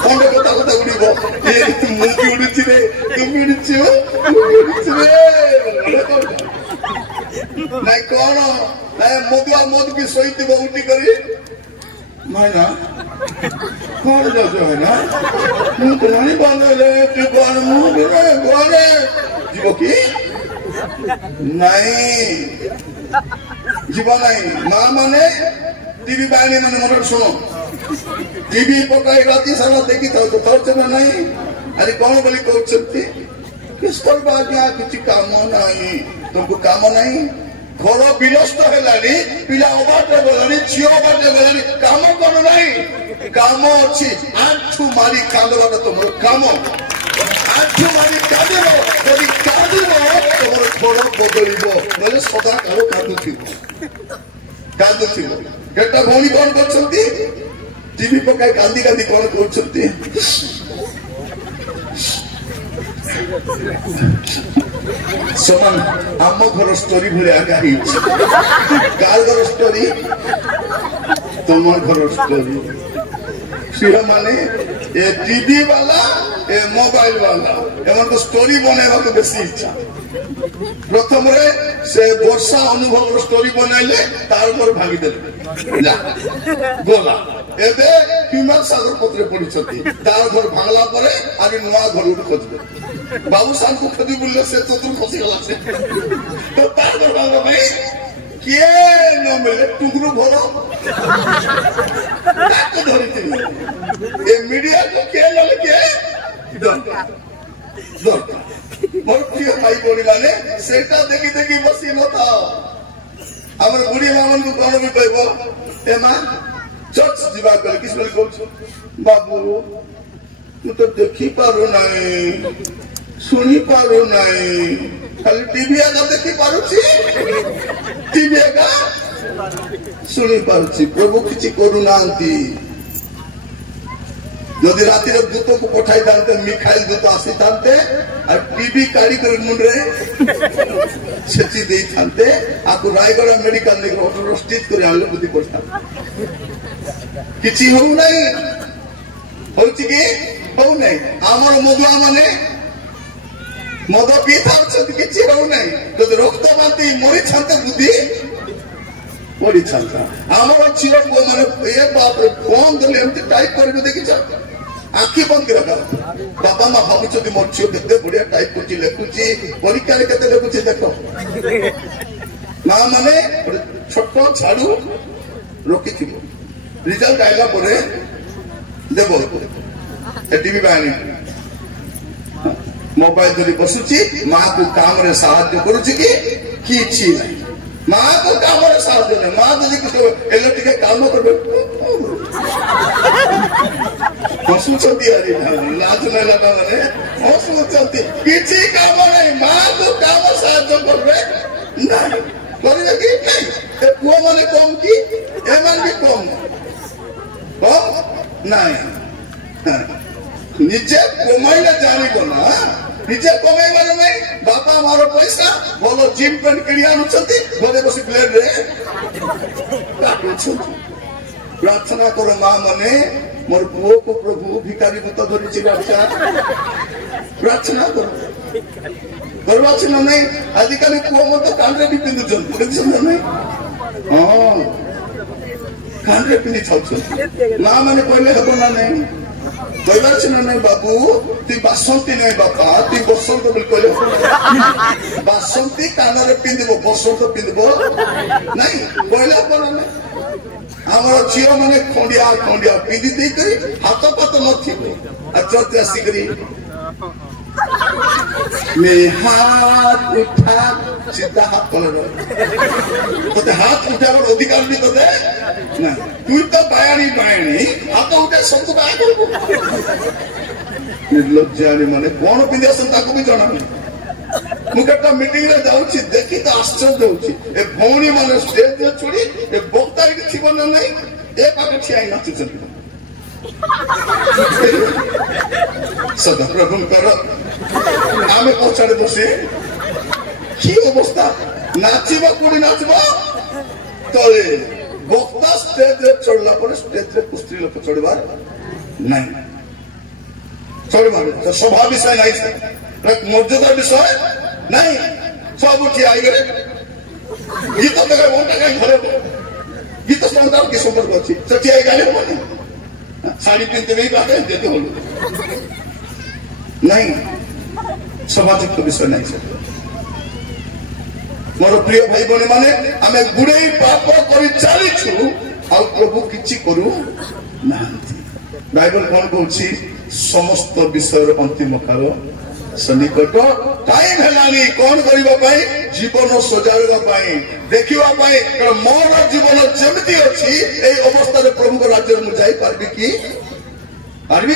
खंड कथा कथा गुडिबो ए तू मुकी उडुची रे तू उडुची रे ନାଇଁ କଣ ନାଇଁ ମଦୁଆ ମଦ ବି ଶୋଇଥିବ ଉଠି କରି ଭାଇନା କଣ ଯାଉଛ ଭାଇନା ମୁଁ ତ ଜାଣିପାରିଲେ ଘରେ ଯିବ କି ନାଇଁ ଯିବ ନାଇଁ ମା ମାନେ টিভি বাহিনী মানে মনে শোনো টিভি পকাই রাতি সারা দেখি থাকছে না নাই আরে কোন বলি কହୁଛନ୍ତି কিস্তরবা আজ্ঞା କିଛି କାମ ନାହିଁ ତୁମକୁ କାମ ନାହିଁ ଘର ବିନଷ୍ଟ ହେଲାଣି ପିଲା ଅବାଟରେ ଗଲାଣି ଝିଅ ଅବାଟରେ ଗଲାଣି କାମ କଣ ନାହିଁ କାମ ଅଛି ଆଣ୍ଠୁ ମାରି କାନ୍ଦବାଟା ତୁମର କାମ ଆଣ୍ଠୁ ମାରି କାନ୍ଦିବ ଯଦି କାନ୍ଦିବ ତୁମର ଘର ବଦଳିବ ନହେଲେ ସଦା କାଳ କାନ୍ଦୁଥିବ କେଟା ଭଉଣୀ କଣ କରୁଛନ୍ତି টিভি ପକାଇ କାନ୍ଦି କାନ୍ଦି କଣ କରୁଛନ୍ତି ସମାନ ଆମ ଘର ଷ୍ଟୋରି ଭଳି ଆଗା ହେଇଛି କାହାର ଘର ଷ୍ଟୋରି ତମର ଘର ଷ୍ଟୋରି ଝିଅ ମାନେ ଏ টিভি ବାଲା ଏ ମୋବାଇଲ ବାଲା ଏମାନଙ୍କ ଷ୍ଟୋରି ବନେଇବାକୁ ବେଶୀ ଇଚ୍ଛା ପ୍ରଥମରେ ସେ ବର୍ଷା ଅନୁଭବର ଷ୍ଟୋରି ବନାଇଲେ ତାର ଉପରେ ଭାଙ୍ଗିଦେଲେ ଗଲା ଏବେ ହ୍ୟୁମାନ ସାଗର ପତ୍ରରେ ପଢିଛନ୍ତି ତାର ଘର ଭାଙ୍ଗଲା ପରେ ଆଜି ନୂଆ ଘର ଗୋଟେ ଖୋଜିବେ ବାବୁ ସାର୍ଙ୍କୁ ଖୋଜି ବୁଲିଲେ ସେ ଚତୁର ଖସିଗଲା ସେ ତ ତାର ଘର ଭାଙ୍ଗିବା ପାଇଁ କିଏ ନ ମିଳେ ଟୁକୁରୁ ଭଲ ତାକୁ ଧରିଥିଲେ ଏ ମିଡିଆକୁ କିଏ ନହେଲେ କିଏ ଦରକାର ମୋର ପ୍ରିୟ ଭାଇ ଭଉଣୀ ମାନେ ସେଟା ଦେଖି ଦେଖି ବସି ନଥାଅ ଆମର ବୁଢୀ ମା ମାନଙ୍କୁ କଣ ବି କହିବ ଏ ମା ଚର୍ଚ୍ଚ ଯିବା କଲେ କିଛି ବୋଲି କହୁଛୁ ବାବୁ ମୁଁ ତ ଦେଖି ପାରୁନାହିଁ ଶୁଣି ପାରୁନାହିଁ ଖାଲି ଟିଭି ଏକା ଦେଖି ପାରୁଛି ଟିଭି ଏକା ଶୁଣି ପାରୁଛି ପ୍ରଭୁ କିଛି କରୁନାହାନ୍ତି ଯଦି ରାତିରେ ଦୂତକୁ ପଠାଇଥାନ୍ତେ ମିଖାଇଲ ଦୂତ ଆସିଥାନ୍ତେ ଆଉ ଟିଭି କାଢିକରି ମୁଣ୍ଡରେ ଛେଚି ଦେଇଥାନ୍ତେ ଆକୁ ରାୟଗଡା ମେଡିକାଲ ନେଇକି ଅଟୋର ଷ୍ଟିଚ୍ କରି ଆଣିଲେ ବୁଦ୍ଧି କରିଥାନ୍ତେ କିଛି ହଉନାହିଁ ହଉଛି କି ହଉନାହିଁ ଆମର ମଦୁଆ ମାନେ ମଦ ପିଇଥାଉଛନ୍ତି କିଛି ହଉନାହିଁ ଯଦି ରକ୍ତ ବାନ୍ତି ମରିଥାନ୍ତେ ବୁଦ୍ଧି ପଡିଥାନ୍ତା ଆମର ଝିଅ ପୁଅ ମାନେ ଏ ବାପରେ କଣ ଦେଲେ ଏମିତି ଟାଇପ୍ କରିବେ ଦେଖିଛ ଆଖି ବନ୍ଦ କରି ରଖ ବାପା ମା ଭାବୁଛନ୍ତି ମୋ ଝିଅ କେତେ ବଢିଆ ଟାଇପ୍ କରୁଛି ଲେଖୁଛି ପରୀକ୍ଷାରେ କେତେ ଲେଖୁଛି ଦେଖ ମା ମାନେ ଛୋଟ ଝାଡୁ ରଖିଥିବ ରିଜଲ୍ଟ ଆଇଲା ପରେ ଦେବ ଟିଭି ବାହାରି ମୋବାଇଲ ଧରି ବସୁଛି ମାକୁ କାମରେ ସାହାଯ୍ୟ କରୁଛି କି କିଛି ନାହିଁ ମାକୁ କାମରେ ସାହାଯ୍ୟ ନାହିଁ ମା ଯଦି ହେଲେ ଟିକେ କାମ କରିବେ ହସୁଛନ୍ତି ଲାଜ ନେଲାଟା ମାନେ ହସୁଛନ୍ତି କିଛି କାମ ନାହିଁ ମାକୁ କାମ ସାହାଯ୍ୟ କରିବେ ନାହିଁ କରିବେ କି ନାହିଁ ଏ ପୁଅ ମାନେ କମ କି ଏମାନେ ବି କମ ନାହିଁ ନିଜେ କମାଇଲେ ଜାଣିବ ନା ନିଜେ କମେଇବାର ନାହିଁ ବାପା ମାର ପଇସା ଭଲ ଜିମ୍ ପ୍ୟାଣ୍ଟ କିଣି ଆଣୁଛନ୍ତି ଘରେ ବସି ପ୍ଲେଟରେ କାଟୁଛନ୍ତି ପ୍ରାର୍ଥନା କର ମା ମାନେ ମୋର ପୁଅକୁ ପ୍ରଭୁ ଭିକାରୀ ଭୂତ ଧରିଛି ପ୍ରାର୍ଥନା କର ଅଛି ନା ନାଇଁ ଆଜିକାଲି ପୁଅ ମଧ୍ୟ କାନରେ ବି ପିନ୍ଧୁଛନ୍ତି ଦେଖିଛନ୍ତି ନା ନାଇଁ ହଁ କାନରେ ପିନ୍ଧି ଥାଉଛନ୍ତି ମା ମାନେ କହିଲେ ହେବ ନା ନାଇଁ କହିବାର ଅଛି ନା ନାଇଁ ବାବୁ ତୁଇ ବାସନ୍ତୀ ନାଇଁ ବାପା ତୁଇ ବସନ୍ତ ବୋଲି କହିଲେ ବାସନ୍ତୀ କାନରେ ପିନ୍ଧିବ ବସନ୍ତ ପିନ୍ଧିବ ନାଇଁ କହିଲେ ହେବ ନା ନାଇଁ ଆମର ଝିଅ ମାନେ ଖଣ୍ଡିଆ ଖଣ୍ଡିଆ ପିନ୍ଧି ଦେଇକରି ହାତ ପାତ ନଥିବ ଆଉ ଚର୍ଚ୍ଚ ଆସିକରି ହାତ ଉଠା ସିଧା ହାତ କଲେ ତୋତେ ହାତ ଉଠାଇବାର ଅଧିକାର ବି ତୋତେ ନା তুই তো বায়ানি হাত উঠে ସବୁ ବାୟା କରିବୁ ନିର୍ଲଜ୍ଜାରୀ ମାନେ କଣ ପିନ୍ଧି ଆସନ୍ତି ତାକୁ ବି ଜଣା ନାହିଁ ମୁଁ କେତେଟା ମିଟିଂରେ ଯାଉଛି ଦେଖି ତ ଆଶ୍ଚର୍ଯ୍ୟ ହଉଛି ଏ ଭଉଣୀ ମାନେ ଷ୍ଟେଜରେ ଛୁଡ଼ି ଏ ବକ୍ତା ଏଠି ଥିବ ନା ନାହିଁ ଏ ପାଖେ ଠିଆ ହେଇ ନାଚୁଛନ୍ତି ସଦାପ୍ରଭୁଙ୍କର ଆମେ ପଛରେ ବସି କି ଅବସ୍ଥା ନାଚିବ କୋଉଠି ନାଚିବ ତଳେ ବକ୍ତା ଷ୍ଟେଜରେ ଚଢିଲା ପରେ ଷ୍ଟେଜରେ ସ୍ତ୍ରୀ ଲୋକ ଚଢିବାର ନାହିଁ ଚଢିବାର ସଭା ବିଷୟ ନାହିଁ ମର୍ଯ୍ୟାଦା ବିଷୟ ନାହିଁ ସବୁ ଠିଆ ହେଇଗଲେ गीत देखा मोटा कहीं घरे गीत सुनता कि संपर्क अच्छी सचिया गाली होनी साड़ी पिंधते नहीं बात देते हो नहीं सामाजिक विषय नहीं सर मोर प्रिय भाई बहनी माने आमे गुड़े पाप कर चलीछु आ प्रभु किछि करू नांती बाइबल कोन कहछि समस्त विषय अंतिम काल सनिकट टाइम हेलानी कोन करिबा पई जीवन सजाइबा पई देखिबा पई मोर जीवन जेमति अछि ए अवस्था रे प्रभु को राज्य में जाई पारबी की पारबी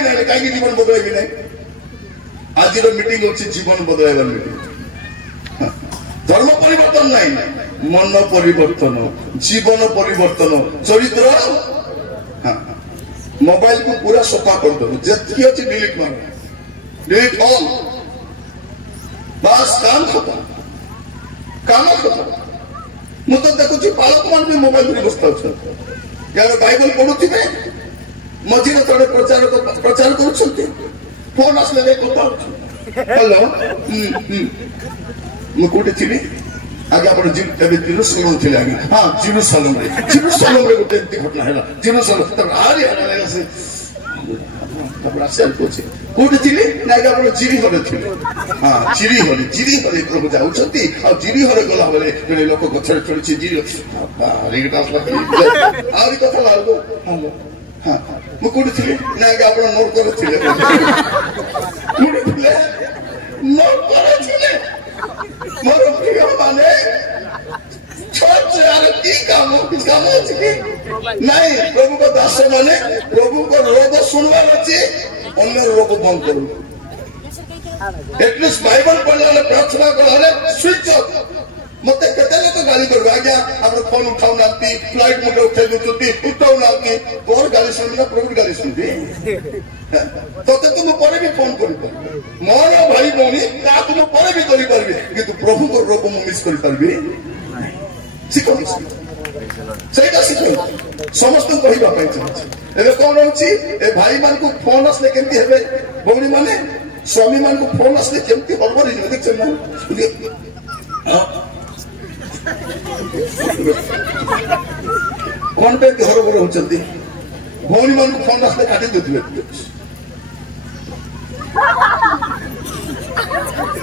नहीं काई जीवन बदलाइबी नहीं आज मीटिंग होछि जीवन बदलाइबा मीटिंग धर्म परिवर्तन नहीं मन परिवर्तन जीवन परिवर्तन चरित्र मोबाइल को पूरा सफा कर दो जितकी अच्छी डिलीट मारो डिलीट ऑल बस काम खत्म मुझे देखुची बालक मान भी मोबाइल में बसता क्या बाइबल पढ़ुथिबे मझिरे थोड़े प्रचार करुछंती फोन आसले कथा हेलो मु कोठी थिबी आगे आपण जेरुसलेम थिले आगे हां जेरुसलेम रे गोटे घटना हैला जेरुसलेम तब आरी हला से तब रासियल कोछि कोठी थिले ना आगे आपण जिरी हरे थिले हां जिरी हरे प्रभु जाउछंती आ जिरी हरे गला बेले बेले लोक गछरे चढ़ी जिरी रेगटा आरी कथा लागो हां मु कोठी थिले ना आगे आपण नोट करे थिले कोठी थिले नोट करे थिले मोर प्रिय माने छोट यार की काम अछि नहीं प्रभु को दास माने प्रभु को रोग सुनवा अछि अन्य रोग बंद करू एटलीस्ट बाइबल पढ़ले प्रार्थना करले स्विच ऑफ मते केते लोग गाली करबा आज्ञा आपण फोन उठाउ नाती फ्लाइट मोड उठे दुती उठाउ नाती तोर गाली सुनना प्रभु गाली सुनबी तोते तुम परे भी फोन करि मोर भाई भौणी ता तुम परे भी करि परबी किंतु प्रभु को रूप मु मिस करि परबी सिखो सेटा सिखो समस्त कहिबा पाइ छै एबे कोन होछि ए भाई मान को फोन असले केमती हेबे भौणी माने स्वामी मान को फोन असले केमती हलबरी देख छ ना कोन पे घर बड़ होचंती भौणी मान को फोन असले काटी देथिबे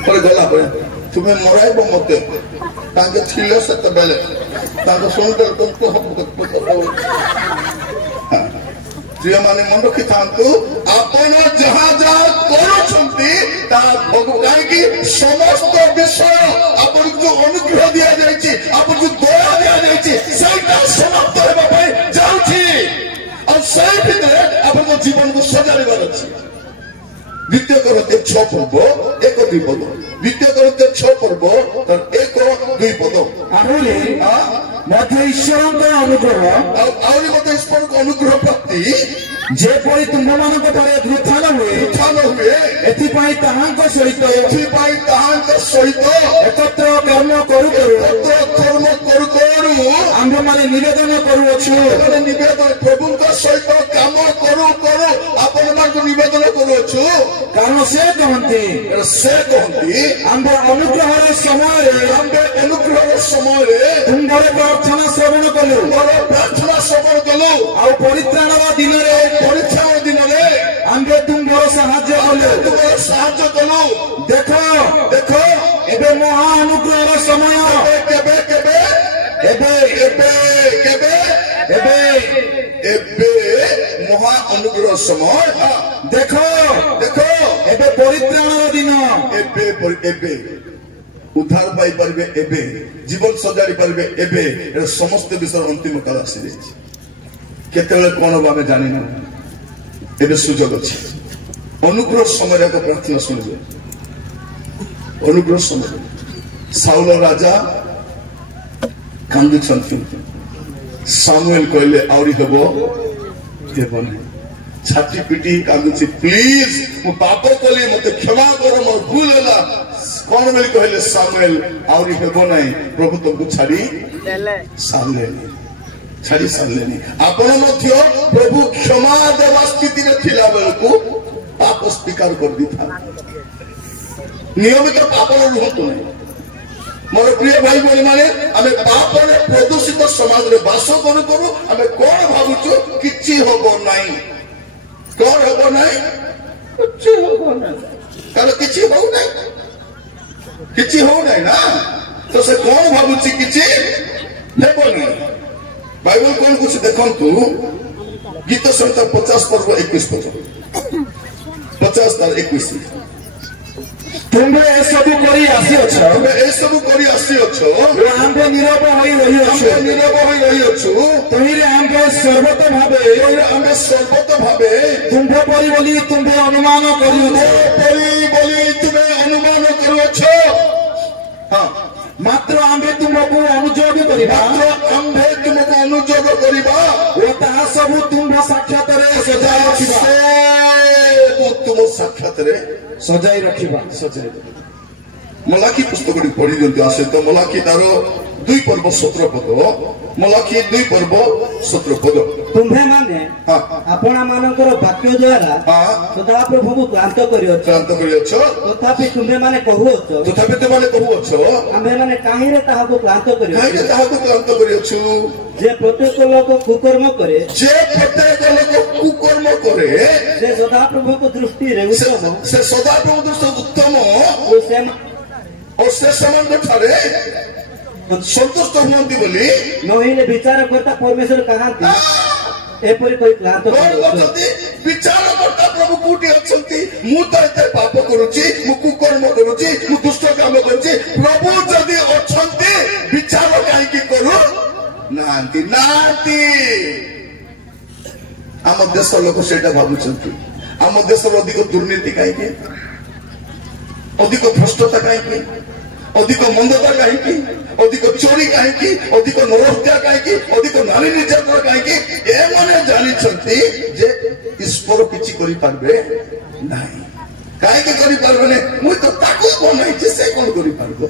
पर गला पर तुम्हें मराइब मते ताके छिले सत बेले ताके सुनते तुमको प्रिय माने मन रखि थांतु आपण जहां जहां करूछंती ता भगवान की समस्त विषय आपण जो अनुग्रह दिया जायछि आपण जो दया दिया जायछि सेटा समाप्त हेबा पई जाउछि और सेहि भितरे आपण जीवन को सजारिबार अछि द्वितीय करते 6 पर्व 1 2 पद द्वितीय करते 6 पर्व 1 2 पद आहुले मध्य ईश्वर का अनुग्रह आहुले मध्य ईश्वर का अनुग्रह प्राप्ति जेपरि तुम मान परे उत्थान हुए एथिपाई ताहांक सहित एकत्र कर्म करू आम्भ माने निवेदन करूछु निवेदन प्रभु का सहित काम करू आपण मान निवेदन करूछु कारण से कहंती आम्भ अनुग्रह समय तुमरे प्रार्थना श्रवण कलु आ परित्राण दिन रे आम्भे तुमरो साहाय्य कलु देखो एबे महा अनुग्रह समय एबे महा अनुग्रह समय देखो एबे परित्राण दिन एबे उद्धार पाई पारबे एबे जीवन सजाड़ी पारबे एबे समस्त विषय अंतिम काल आसी जाइछि केतेले कोन बामे जानि न एबे सुजोग अछि अनुग्रह समय रे प्रार्थना सुनबे अनुग्रह समय साउल राजा कांदी छंती सामुएल कहले आउरी हेबो देबनी छाती पिटी कांदी प्लीज मु पाप कली मते क्षमा करो मोर भूल होला कोन बेली कहले सामुएल आउरी हेबो नाही प्रभु तुमको छाड़ी सारलेनी आपण मध्य प्रभु क्षमा देवा स्थिति रे थिला बेलको पाप स्वीकार कर दी था नियमित पाप रुहतो नहीं मोर प्रिय भाई बहन माने आमे पापरे प्रदूषित समाज रे बास करू करू आमे कोन भाबुचो किछि होबो नाही कोन होबो नाही किछि होबो नाही काल किछि हो नाही किछि हो नाही ना तो से कोन भाबुची किछि हेबो नाही बाइबल कोन कुछ देखंतु गीत संहिता 50 पर्व 21 पद 50 तार 21 तुम्हें ए सब करी आसी अछ तुम्हें ए सब करी आसी अछ आम्भे नीरव होई रही अछु नीरव होई रही अछु तहिरे आम्भे सर्वत भाबे आम्भे सर्वत भाबे तुम्भे परि बोली तुम्भे अनुमान करियो परि बोली तुम्हें अनुमान करुअछ हां मात्र आम्भे तुमको अनुजोग करिबा मात्र आम्भे तुमको अनुजोग करिबा ओ ताहा सब तुम्भ साक्षात रे सजाई रखिबा तुम साक्षात रे सजाई रखिबा सजाई मलाकी पुस्तक पढ़ी दिखते आसे तो मलाकी तार 2 पर्व 17 पद मलाकी 2 पर्व 17 पद तुम्भे माने आपना मानकर वाक्य द्वारा सदा प्रभु को क्लांत करियछ तथापि तुम्भे माने कहूछ तथापि ते माने कहूछ आमे माने काहिरे ताहा को क्लांत करियछ काहिरे ताहा को क्लांत करियछ जे प्रत्येक लोक कुकर्म करे से सदा प्रभु को दृष्टि रे उत्तम से सदा प्रभु दृष्टि उत्तम और से समान ठारे संतुष्ट हुअन्ति बोली नहिले विचार करता परमेश्वर कहांती एपरि कोई क्लांत करछन्ति विचार करता प्रभु कोठी अछन्ति मु त एते पाप करूची मु कुकर्म करूची मु दुष्ट काम करूची प्रभु जदि अछन्ति विचार काहे की करू नांती नांती आम देश लोक सेटा भाबुछन्ति आम देश अधिक दुर्नीति काहे अधिक भ्रष्टता काहे अधिक मंदता काहे अधिक चोरी काहे अधिक नरहत्या काहे अधिक नारी निर्यातना काहे ए माने जानि छन्ति जे ईश्वर किछि करि पारबे नाही काहे के करि पारबे ने मु तो ताकू बनाई जे से कोन करि पारबो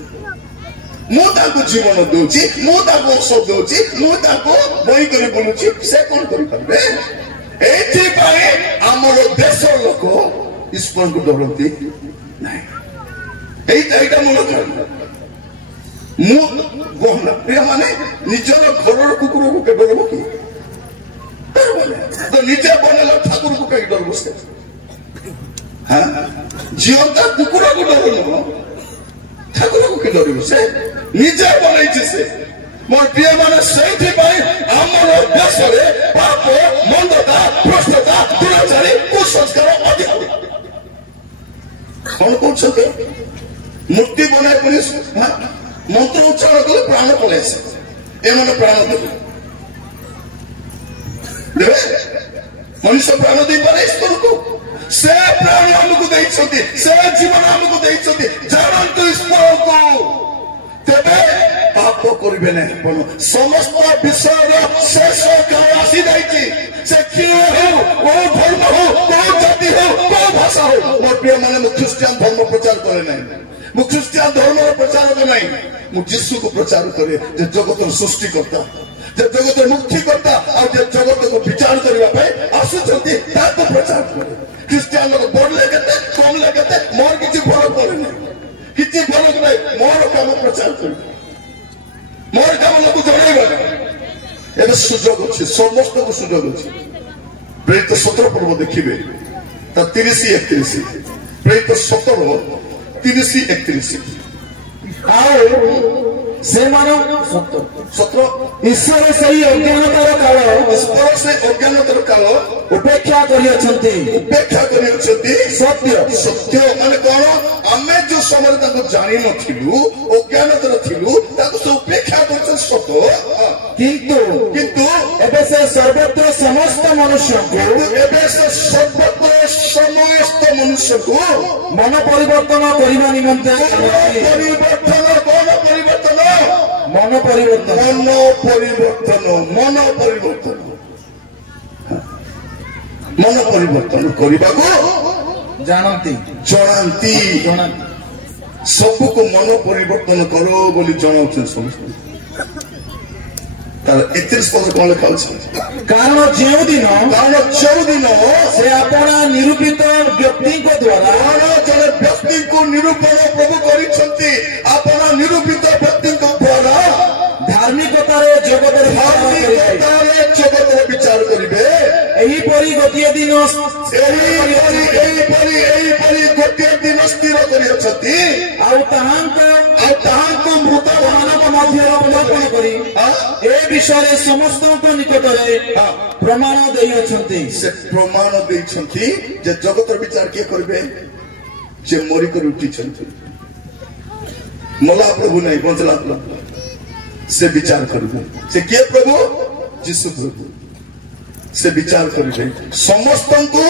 मु ताकू जीवन दोची मु ताकू औषध दोची मु ताकू बई करि बोलुची से कोन करि पारबे एथि पाए हमर देश लोक ईश्वर को डरती नाही एटा मन कर मु गहना प्रिय माने निजर घर कुकुर को के डरबो की तो निजे बनला ठाकुर को के डरबो से हां जीवता कुकुर को डरबो ठाकुर को के डरबो से निजे बनाई से मोर प्रिय माने सेठी भाई हमर देश रे पाप मंदता भ्रष्टता दुराचारी कुसंस्कार अधिक कौन कौन छके मूर्ति बनाए पुलिस मंत्र उच्चारण कले प्राण पळे ए मन प्राण देवे मनुष्य प्राण दे पारे ईश्वर को से प्राण हमको देइछथि से जीवन हमको देइछथि जानंतु ईश्वर को तेबे पाप करिबे नै पण समस्त विषय शेष काल आसी जाइछि से कि हो ओ धर्म हो ओ जाति हो ओ भाषा हो मोर प्रिय माने मु ख्रिस्टियन धर्म प्रचार करे नै मु ख्रिस्टियन धर्म प्रचार करे नै मु यीशु को प्रचार करे जे जगत सृष्टि करता जे जगत मुक्ति करता और जे जगत को विचार करबा पे आसुचंती ताको प्रचार करे ख्रिस्टियन लोग बोलले केते कम लगते मोर किछि फरक पड़े नै किछि फरक नै मोर काम प्रचार करे मोर काम लोग जणैबा एबे सुजोग अछि समस्त को सुजोग अछि प्रेरित 17 पर्व देखिबे त 30 31 प्रेरित 17 30 31 आओ से मानो 17 ईश्वर सही अज्ञानतर काल ईश्वर से अज्ञानतर काल उपेक्षा करी सत्य सत्य माने कोन आमे जो समय तक जानि नथिलु अज्ञानतर थिलु ताको से उपेक्षा करछ सत्य किंतु एबे से सर्वत्र समस्त मनुष्य को मन परिवर्तन करबा निमंते मन परिवर्तन करबा को जानती सब को मन परिवर्तन करो बोली जनाउछन समस्त तार 31 पद कोन लिखा अछि कारण जेउ दिन से अपना निरूपित व्यक्ति को द्वारा जने व्यक्ति को निरूपण प्रभु करिसंती अपना निरूपित गोटे दिन स्थिर करियछथि ଆଉ ତାହାଙ୍କ ମୃତ ମାନଙ୍କ ମଧ୍ୟରେ ଅବଲୋକନ କରି ଏ ବିଷୟରେ ସମସ୍ତଙ୍କ ନିକଟରେ ପ୍ରମାଣ ଦେଇଅଛନ୍ତି। से प्रमाण ଦେଇଛନ୍ତି ଯେ ଜଗତର ବିଚାର କିଏ କରିବେ ଯେ ମରି କରି ଉଠିଛନ୍ତି ମଲା ପ୍ରଭୁ ନାହିଁ ବଞ୍ଚଲା ପ୍ରଭୁ से विचार करिबे से किए प्रभु यीशु प्रभु से विचार करिबे समस्त को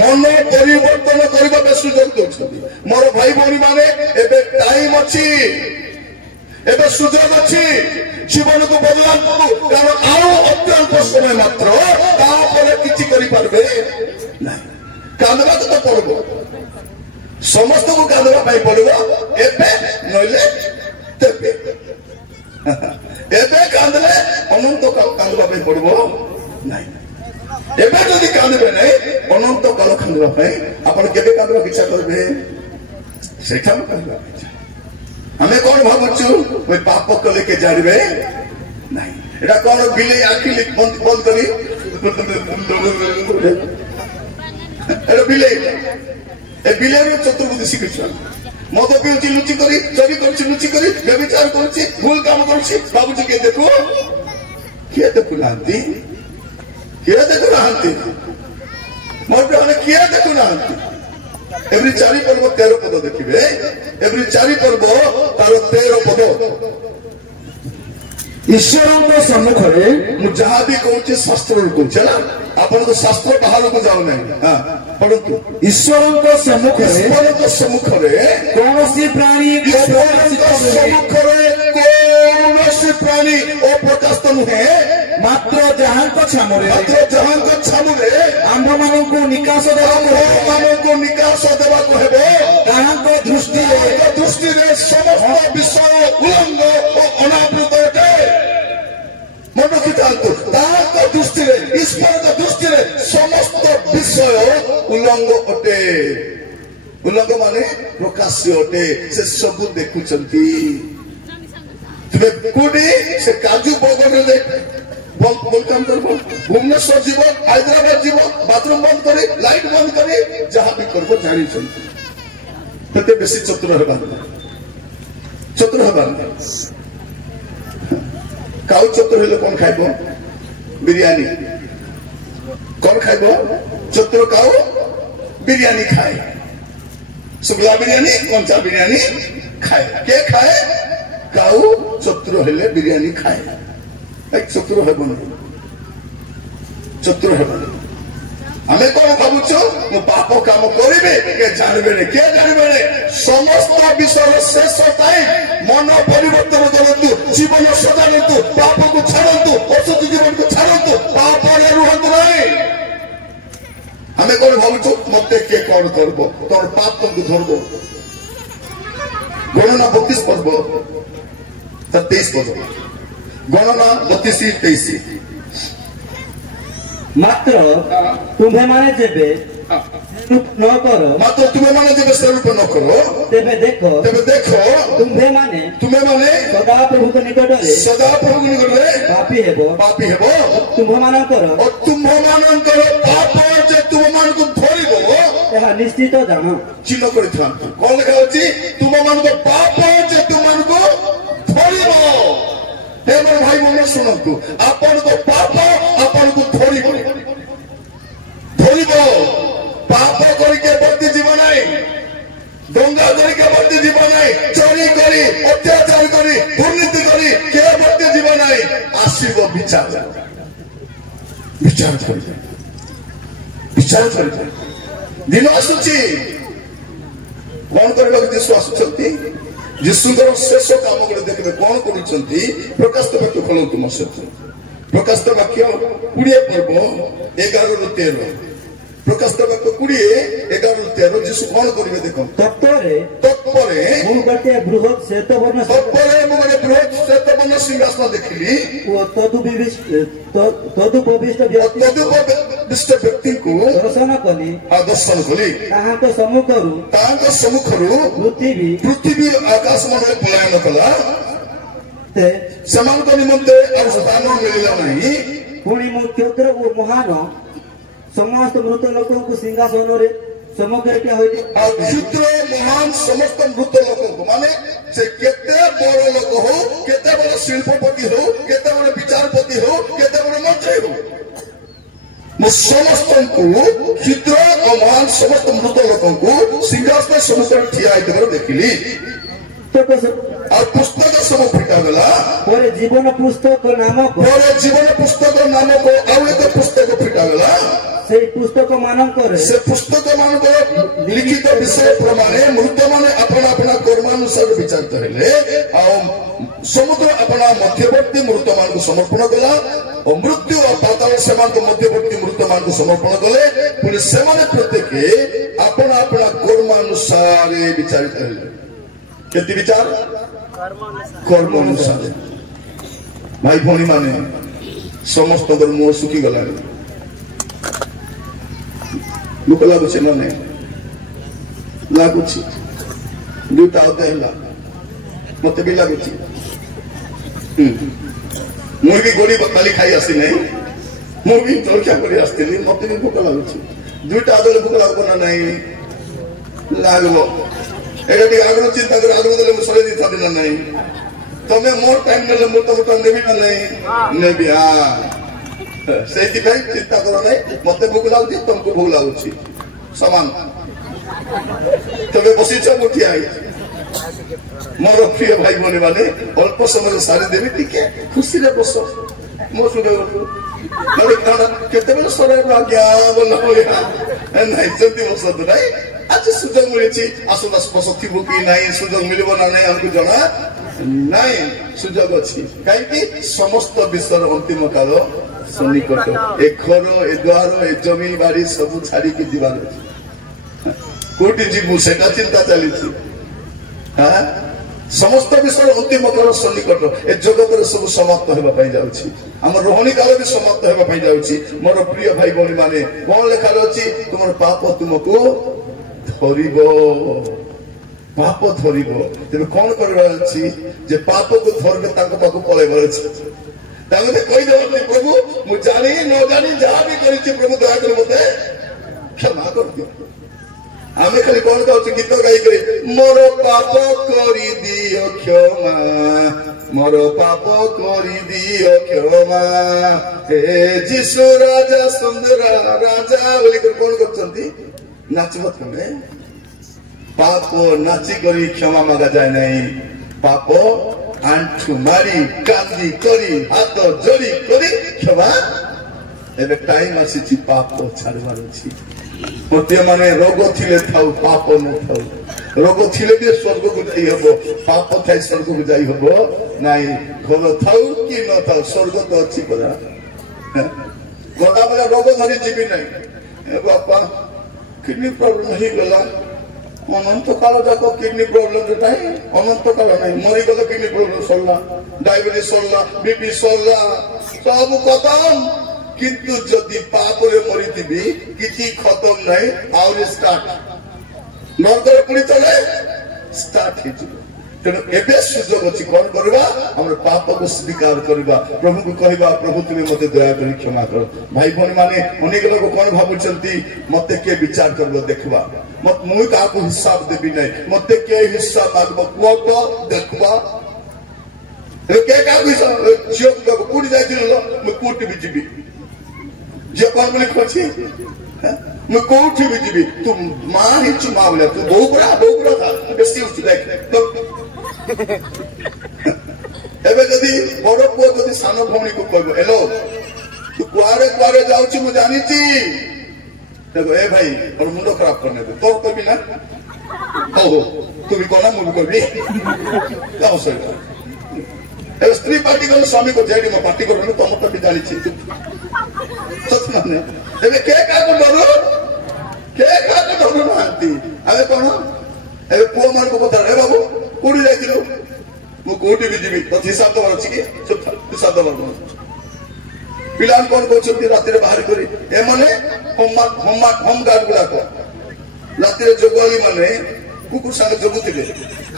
मन परिवर्तन करबा पे सुযোগ दउछथि मोर भाई भौणी माने एबे टाइम अछि एबे सुযোগ अछि जीवन को बदलाव करू कारण आउ अत्यंत समय मात्र तापर किछि करि पारबे नाही कांदबा तो पड़बो समस्त को कांदबा पाई पड़बो एबे नइले तेबे एबे कांदले अनंत कांदबा पाई पड़बो नाही एबे जदि कांदबे नहीं अनंत काल कांदबा पाई आपण केबे कांदबा इच्छा करबे सेठा में कांदबा इच्छा हमें कौन भाबुछु ओई पाप कले के जानिबे नहीं एटा कौन बिले आखि बंद बंद करी एटा बिले ए बिले में चतुर्बुद्धि शिखिछन मद पिउची लुचि करी चोरी करछि लुचि करी व्यभिचार करछि भूल काम करछि बाबूजी के देखो के देखु नांती मोर पे के देखु नांती एवरी चारि पर्व 13 पद देखिबे एवरी चारि पर्व तार 13 पद ईश्वरଙ୍କ ସମ୍ମୁଖରେ मु जहां भी कहूची शास्त्र कहूची ना आपण तो शास्त्र बाहर को जाओ नहीं हां परंतु ଈଶ୍ୱରଙ୍କ सम्मुखରେ କୌଣସି ପ୍ରାଣୀ कौनसी प्राणी अप्रकाशित नुहे ମାତ୍ର ଯାହାଙ୍କ ଛାମରେ ଆମ୍ଭମାନଙ୍କୁ ନିକାଶ ଦେବାକୁ ହେବ ତାହାଙ୍କ ଦୃଷ୍ଟିରେ ସମସ୍ତ ବିଷୟ ଉଲଙ୍ଗ ଓ ଅନାବୃତ ଅଟେ मन रखिथांतु ताहाଙ୍କ दृष्टिरे ईश्वरଙ୍କ दृष्टिरे समस्त विषय उलंग अटे उलंग माने प्रकाश्य अटे से सब देखुचंती तुमे कोडी से काजू बगन रे बोल काम करबो भुवनेश्वर जीव हैदराबाद जीव बाथरूम बंद करी लाइट बंद करी जहां भी करबो जानि छंती तते बेसी चतुर हेबा काउ चतुर हेले कौन खाइबो बिरयानी कौन खाइबो चतुर काउ बिरयानी खाए शुक्ला बिरयानी कंचा बिरयानी खाए के खाए काउ चतुर हेले बिरयानी खाए एक चतुर हेबो हमें कौन भावुଛୁ मु पाप काम करिबे के जानबे के जानबे समस्त विषय शेष टाइम मन परिवर्तन करंतु जीवन सजानंतु पाप को छाड़ंतु असत जीवन को छाड़ंतु पाप रे रुहंतु नहीं हमें कौन भावुଛୁ मते के कौन करबो तोर पाप को धरबो गणना 32 पर्व 23 पर्व गणना 32 23 मात्र तुम्हें माने जेबे न करो मात्र तुम्हें माने जेबे स्वरूप न करो तेबे देखो तुम्हें माने सदा प्रभु के निकट रे पापी हेबो तुम्हें मानन करो पाप जे तुम मान को धरिबो एहा निश्चित जानो चिन्ह करिथान कोन लिखा अछि तुम मान को पाप जे तुम मान को धरिबो हे मोर भाई बहन सुनंतु आपन को पाप आपन को धरिबो पाप करके बर्ती जीवन नहीं दंगा करके बर्ती जीवन नहीं चोरी करी अत्याचार करी दुर्नीति करी के बर्ती जीवन नहीं आशीर्व विचार दिन आसुची कौन करबा यीशु आसुचंती यीशुଙ୍କର शेष काम गुलो देखबे कौन करूचंती प्रकाशित वाक्य खोलो तुम सत्य प्रकाशित वाक्य 20 पर्व 11 ରୁ 13 प्रकाशित वाक्य 20 11 ରୁ 13 यीशु कौन करिवे देखो तत्परे मु गटे बृहत श्वेतवर्ण सिंहासन देखिली ओ तदुपविष्ट व्यक्ति को दर्शन कली ताहाको सम्मुखरु पृथ्वी आकाश मन पलायन कला ते समान निमंते स्थान मिलला नहीं पुणी मु क्षुद्र ओ महान समस्त मृत लोकों को सिंहासन रे समग्र क्या होइले क्षुद्र महान समस्त मृत लोकों को माने से केते बड़ लोक हो केते बड़ शिल्पपति हो केते बड़ विचारपति हो केते बड़ मंत्री हो मो समस्त को क्षुद्र और महान समस्त मृत लोकों को सिंहासन समुद्र ठिया आइतबर देखिली तो और पुस्तक सब फिटा गला पर जीवन पुस्तक नामक आउ एक पुस्तक फिटा गला से पुस्तक मानक लिखित विषय प्रमाण मृत माने अपना अपना कर्मानुसार विचार करले समुद्र अपना मध्यवर्ती मृत मान को समर्पण कला और मृत्यु और पाताल सेमान मध्यवर्ती मृत मान को समर्पण कले पुणी सेमाने प्रत्येक अपना अपना कर्मानुसार विचार करले केति विचार कर्म अनुसार भाई भौणी माने समस्त मुह सुखी गला दुख लगुच ना लगुच दुटा अदे मत भी लगुच मुझे गोली खाली खाई आसी नहीं मुझे जलखिया कर आसती मत भी भोक लगुच दुटा अदे भोक लग ना नहीं लगलो ये आगे चिंता कर आगे देले मुझे सरे दिता दिना नहीं तमे मोर टाइम नेले मु तुम टाइम नेबी ना नहीं नेबी हां सेति भाई चिंता करो नहीं मते भूख लागुची तुमको भूख लागुची समान तमे बसी छ उठी आई मोर प्रिय भाई बोले माने अल्प समय सारी देवी टिके खुशी रे बस मो सुबे माने काना केते बेले सरे भाग्या बोल होया नहीं जल्दी बस तो नहीं आज सुजोग मिली आसुदा बसती बुकी नहीं सुजोग मिलब ना नहीं हमको जना नहीं सुजोग अच्छी कहीं समस्त विश्व अंतिम काल सन्निकट ए घर ए द्वार ए जमी बाड़ी सब छाड़ी की दीवार कोटी जीवु सेटा चिंता चली समस्त विश्व अंतिम काल सन्निकट ए जगत सब समाप्त होगा जाऊँगी आम रोहणी काल भी समाप्त होगा जाऊँगी मोर प्रिय भाई भौणी माने कौन लेखा अच्छी तुम पाप तुमको धरिब पाप धरिब तेरे कौन करवार अछि जे पाप को धरबे ताको पाको पळेबार अछि तामे कहि देबो प्रभु मु जानि न जानि जहा भी करिछि प्रभु दया कर मते क्षमा कर दियो आमे खाली कौन कहउछि गीत गाई करे मोर पाप करि दियो क्षमा मोर पाप करि दियो क्षमा हे यीशु राजा सुंदर राजा बोली कौन करछंती नाचमत कमे पाप नाची करी क्षमा मागा जाए नहीं पाप आंठू मारी कांदी करी हाथ जोड़ी करी क्षमा एबे टाइम आसी पाप छाड़बार अछि मते माने रोग थिले थाउ पाप न थाउ रोग थिले भी स्वर्ग को जाई हबो पाप थाई स्वर्ग को जाई हबो नाही घर थाउ कि न थाउ स्वर्ग तो अछि परा गोटा बला रोग धरि जीवी नहीं ए बापा किडनी प्रॉब्लम ही गला अनंत काल जाको किडनी प्रॉब्लम रे नाही अनंत काल नाही मरी गलो किडनी प्रॉब्लम सरला डायबिटीज सरला बीपी सरला सब खत्म किंतु जदि पाप रे मरी दिबी किछि खत्म नाही और स्टार्ट नरकर पुणी चले स्टार्ट हे जिवो तेणु एबे सुजोग अछि कोन करबा हमर पाप को स्वीकार करबा प्रभु को कहबा प्रभु तुमे मते दया करी क्षमा करो भाई भौणी माने अनेक लोग कोन भाबुचंती मते के विचार करबो देखबा मत मुई का को हिसाब देबी नहीं मते के हिस्सा मागबो कोटो देखबा ए के का हिसाब जोक को कुडी जाइतिलो मु कोटी बिजिबी जे कोन बोली खछि मु कोठी बिजिबी तुम मान हिच मावले तू बहुबरा था बेसी उठ देख एबे जदी बड़ पुओ जदी सानो भौणी को कहबो हेलो तू कुआरे कुआरे जाउची मु जानिची देखो ए भाई और मुंडो खराब करने दे तो कभी ना हो तू भी कोना मुंडो कभी क्या सही ए स्त्री पार्टी को स्वामी को जेडी में पार्टी करने तो मत भी जानिची तू सच माने एबे के का को डरो नांती अबे कोन एबे पुओ मान को बता रे बाबू कोडी जाइतिलो मु कोडी भी जीवी तो हिसाब तो अछि के सब हिसाब तो पिलान कोन कहउछंती राति रे बाहर करी ए माने होम गार्ड गुला को राति रे जोगली माने कुकुर संग जोगुतिले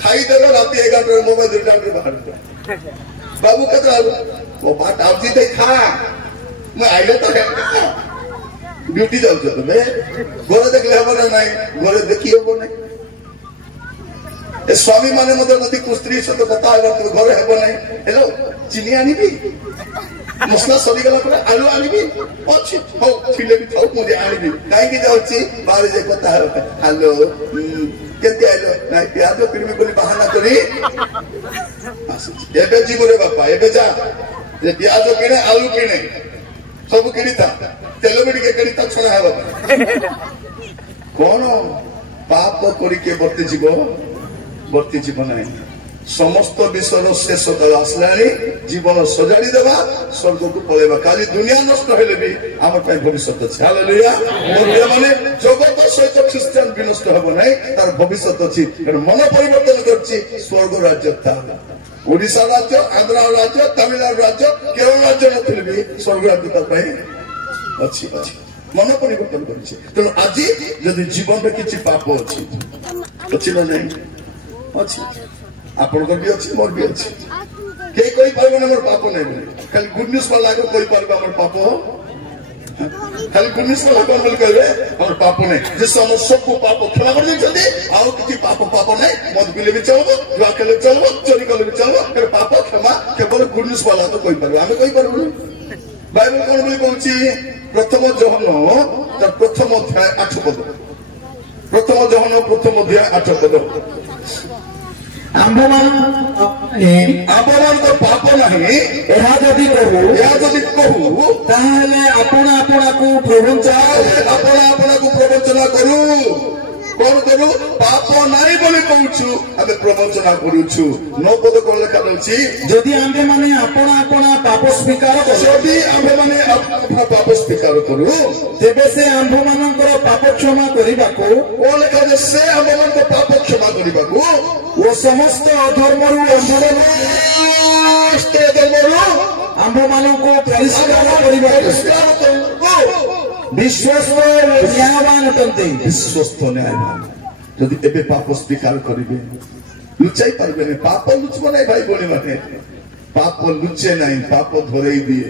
खाई देलो राति 11 रे मोबाइल रिटर्न रे बाहर बाबू कतरा वो बात आवती दे खा मैं आइले तो है ड्यूटी जाऊ तुम घर देखले हम ना घर देखी हम ना स्वामी माने नदी को स्त्री सहित कथा घर हेब ना हेलो चीनी आनिबी मसला सरीगला आलू आनिबी अच्छी हौ थिले भी थाउ मुझे आनिबी कहीं जाऊँगी बाहर जे कथा हेलो केते आइलो नाइ प्याज किनबी बोली बहाना करी एबे जीव रे बापा एबे जा जे प्याज किने आलू किने सब किनी था तेल भी टिके किनी था छणा हेबा कोन पाप करी के बर्ती जीव नहीं समस्त विश्वर शेष काल आसलानी जीवन सजाड़ी देवा स्वर्ग को पलैबा काली दुनिया नष्ट हेले भी आम भविष्य अच्छे हालेलुया माने जगत सहित ख्रीस्टियान भी नष्ट हेब ना तार भविष्य अच्छी मन परिवर्तन करछि स्वर्ग राज्य था ओडिशा राज्य आंध्र राज्य तमिलनाडु राज्य केरल राज्य नथिले भी स्वर्ग राज्य अच्छी मन परिवर्तन करछि तेणु आज यदि जीवन में किसी पाप अच्छी ना नहीं अच्छी आपण भी अच्छी मोर भी अच्छी कई कोई पारबे मोर पाप नहीं बोले खाली गुड न्यूज वाला को कोई पारबे मोर पाप खाली गुड न्यूज वाला को बोल कहबे मोर पाप नहीं जे समस्त को पाप क्षमा कर देछथि आउ किछि पाप नहीं मद पिले भी चलबो जुआ खेले चलबो चोरी कले भी चलबो फिर पाप क्षमा केवल गुड न्यूज वाला को कोई पारबे हमें कोई पारबो बाइबल कोन बोली कहछि प्रथम जोहन तर प्रथम अध्याय 8 पद प्रथम जोहन प्रथम अध्याय 8 पद आंबमान पाप नहीं यह जदि कहू ताहले आपण को प्रवंचना करू कौन करू पाप नहीं बोली कहूछु आमे प्रवंचना करूछु नो पद कोन लेखा अछि जदि आंबे माने आपण पाप स्वीकार करू जदि आंबे माने अपना पाप स्वीकार करू तेबे से आंब मानकर पाप क्षमा करिबाको कोन लेखा जे से आंब मानकर पाप क्षमा करिबाको वो समस्त अधर्मरु आंब मानक परिष्कार विश्वस्त न्यायवान अटंती विश्वस्त न्यायवान जदि एबे पाप स्वीकार करिवे लुचाई पारबे नहीं पाप लुचबो नहीं भाई बोली माने पाप लुचे नहीं पाप धरई दिए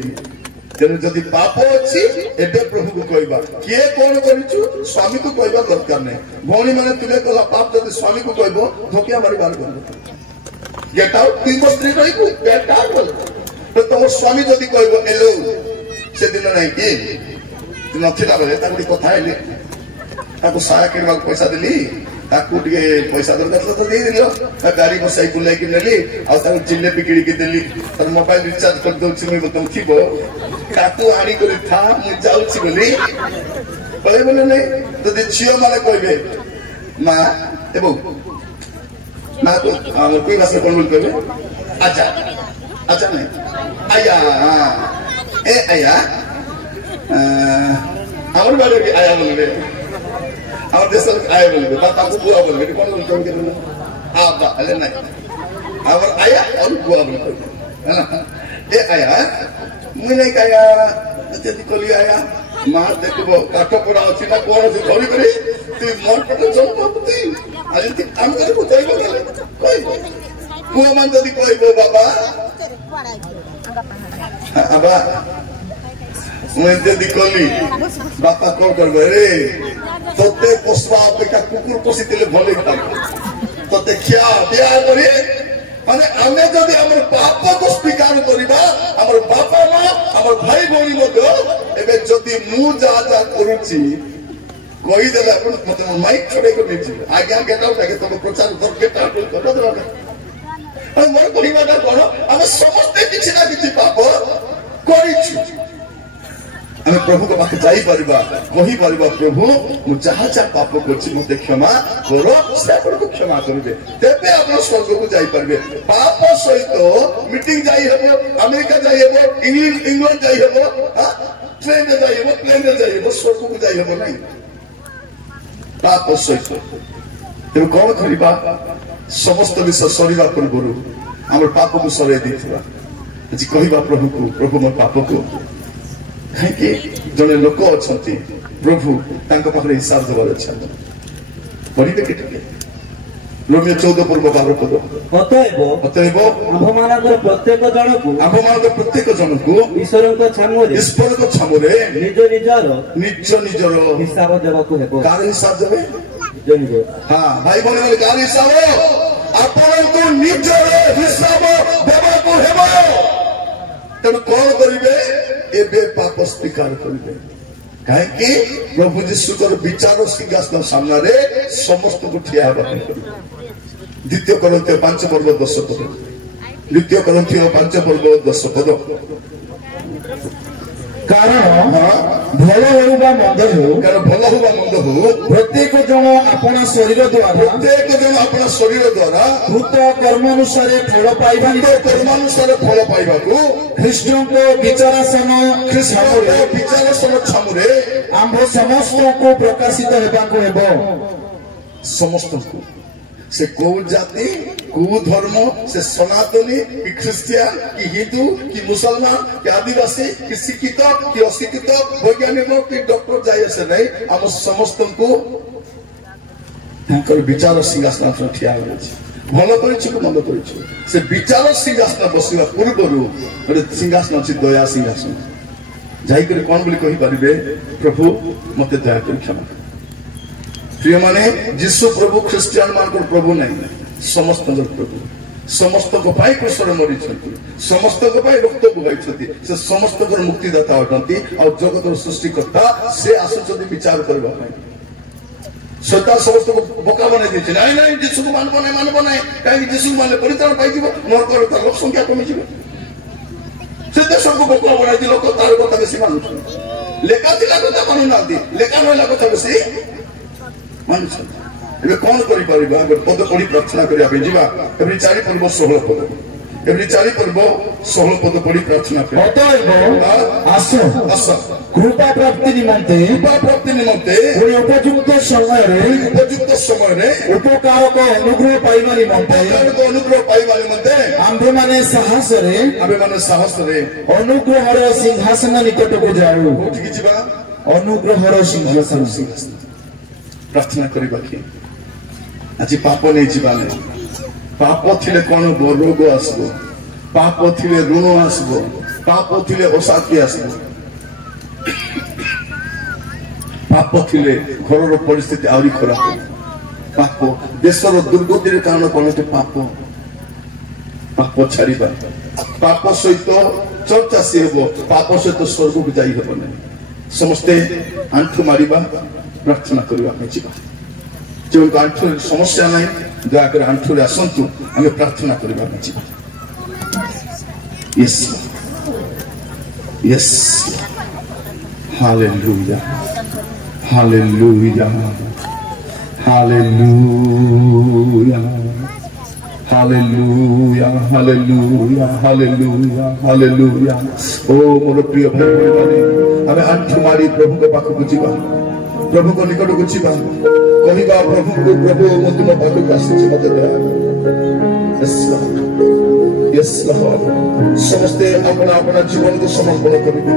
तेरे जदि पाप अच्छी एबे प्रभु को कहबा किए कोन करिछु स्वामी को कहबा दरकार नहीं भौणी माने तुमे कहला पाप जदि स्वामी को कहबो धोकिया मारी बार कर गेट आउट तीन स्त्री रही को गेट आउट बोल तो तुम स्वामी जदि कहबो एलो से दिन नहीं कि नथिला बेले ताकि कथा हेले ताको सारा किनबा पैसा देली ताकू टिके पैसा दरकार तो दे दिलो गाड़ी बसाई बुलाई कि नेली आ ताको जिलेबी किड़ी के देली तर मोबाइल रिचार्ज कर दोछि मैं बताऊ थिबो ताकू आनी करी था मु जाउछि बोली बोले नहीं तो छियो माने कहबे मां एबो ना तो कोई भाषा कोन बोल कहबे अच्छा नहीं आया ए आया हमर बारे भी आया बोलबे हमर देश आया बोलबे बात आपको बुआ बोलबे कोन बोल कहबे आबा अले नहीं हमर आया और बुआ बोलबे है ना ए आया मुई नहीं काया जति कोली आया मां देखबो काठ पड़ा अछि ना कोन से धरी करे तू मोर पटे चल पति आज ती काम करे बुझाइबो गले कोई बुआ मान जति कहबो बाबा आबा मुझे जदि कहली बापा कौन करबे रे तोते पोसवा अपेक्षा कुकुर पोसितिले भले तोते खिया बिया करी माने आमे जदि हमर पाप को स्वीकार करिबा हमर बापा मां हमर भाई भौणी मध्य एबे जदि मु जा करूची कहि देला अपन मतलब माइक छोड़े को नहीं आज्ञा गेट आउट आगे तो प्रचार कर गेट आउट कर दो और मोर कहिबाटा कोन हम समस्त किछि ना किछि पाप करिछु आमे प्रभु को पाखे जाई परिबा कहि परिबा प्रभु मु जहा जा पाप करछि मते क्षमा करो से को क्षमा करबे तेबे आपण स्वर्ग को जाई परबे पाप सहित मीटिंग जाई हेबो अमेरिका जाई हेबो इंग्लैंड जाई हेबो हां ट्रेन में जाई हेबो प्लेन में जाई हेबो स्वर्ग को जाई हेबो नहीं पाप सहित तेबे कोन करिबा समस्त विश्व सरीबा पूर्वरु हमर पाप को सरे दिथिबा जी कहिबा प्रभु को प्रभु मोर पाप को कहीं जड़े लोक अच्छा प्रभु पाखे हिसाब देवार अच्छा पढ़े कि रोमियो 14 पूर्व 12 पद अतएव आम्भमानकर प्रत्येक जनकु ईश्वरको छामुरे निज निजर हिसाब देबाकू हेबो कार हिसाब देबे निज निज हां भाई बने कार हिसाब आपनको निजर हिसाब देबाकू हेबो तब कौन करिवे एबे पाप स्वीकार करिवे काहे कि प्रभु यीशु विचार सिंहासन सामने समस्त को ठिया हेबा द्वितीय कोरिन्थियो 5 पर्व 10 पद द्वितीय कोरिन्थियो 5 पर्व 10 पद कारण भल होगा मंद हो प्रत्येक जन अपना शरीर द्वारा कृत कर्मानुसार फल पाइबा ख्रीष्ट को विचारासन छामुरे आंभ समस्त को प्रकाशित हेबाकू हेबो समस्त को से को जाति को धर्म से सनातनी कि ख्रिस्टियन कि हिंदू कि मुसलमान कि आदिवासी कि शिक्षित कि अशिक्षित वैज्ञानिक कि डॉक्टर जाए से नहीं हम समस्त को विचार सिंहासन ठिया भल कर मंद कर से विचार सिंहासन बसवा पूर्व गोटे सिंहासन अच्छी दया सिंहासन जाकर कौन बोली कही पारे प्रभु मत दया कर क्षमा प्रिय माने जीशु प्रभु ख्रिस्टियन मान प्रभु नहीं समस्त प्रभु समस्त को पाई कृष्ण मरी समस्त को पाई रक्त बुहाई से समस्त मुक्तिदाता अटंती और जगत सृष्टिकर्ता से आसुचंती विचार करबा सत्ता समस्त को बोका बना देछि नहीं नहीं जीशु को मानबो नहीं काहे जीशु को मानले परित्राण पाई जीवो मोर कर लोक संख्या कमी जीवो से देश को बोका बना दि लोक तार कथा बेसी मानु लेखा थिला कथा मानु नांती लेखा नला कथा बेसी मानु एबे कौन करि परिबा पद पढ़ी प्रार्थना करिया पे जीवा एबरी 4 पर्व 16 पद एबरी 4 पर्व 16 पद पढ़ी प्रार्थना करिया अतएव आसो कृपा प्राप्ति निमंते उपयुक्त समय रे उपकार को अनुग्रह पाइबा निमंते आंबे माने साहस रे अनुग्रह रो सिंहासन निकट को जाऊ अनुग्रह रो सिंहासन प्रार्थना करिबा कि आज पाप नहीं जीवाने पाप थिले कौन रोग आसबो पाप थिले ऋण आसबो पाप थिले अशांति आसबो पाप थिले घर परिस्थिति आउरी खराब पाप देशर दुर्गतिर कारण कौन पाप पाप छाड़िबा पाप सहित चर्चा सी हेबो पाप सहित स्वर्ग को जाई हेबो नहीं समस्ते आंठु मारिबा प्रार्थना करबा जीवा जो आंठु समस्या नहीं दयाकर आंठु आसतु आम प्रार्थना करबा yes yes hallelujah hallelujah hallelujah hallelujah hallelujah hallelujah hallelujah ओ मोर प्रिय भाई माने आमे आंठु मारी प्रभु के पाख को जीवा प्रभु को निकट को जीवा कहिबा प्रभु को प्रभु मो तुम पाख को आसी मते दया यस लॉर्ड समस्ते अपना अपना जीवन को समर्पण करिबा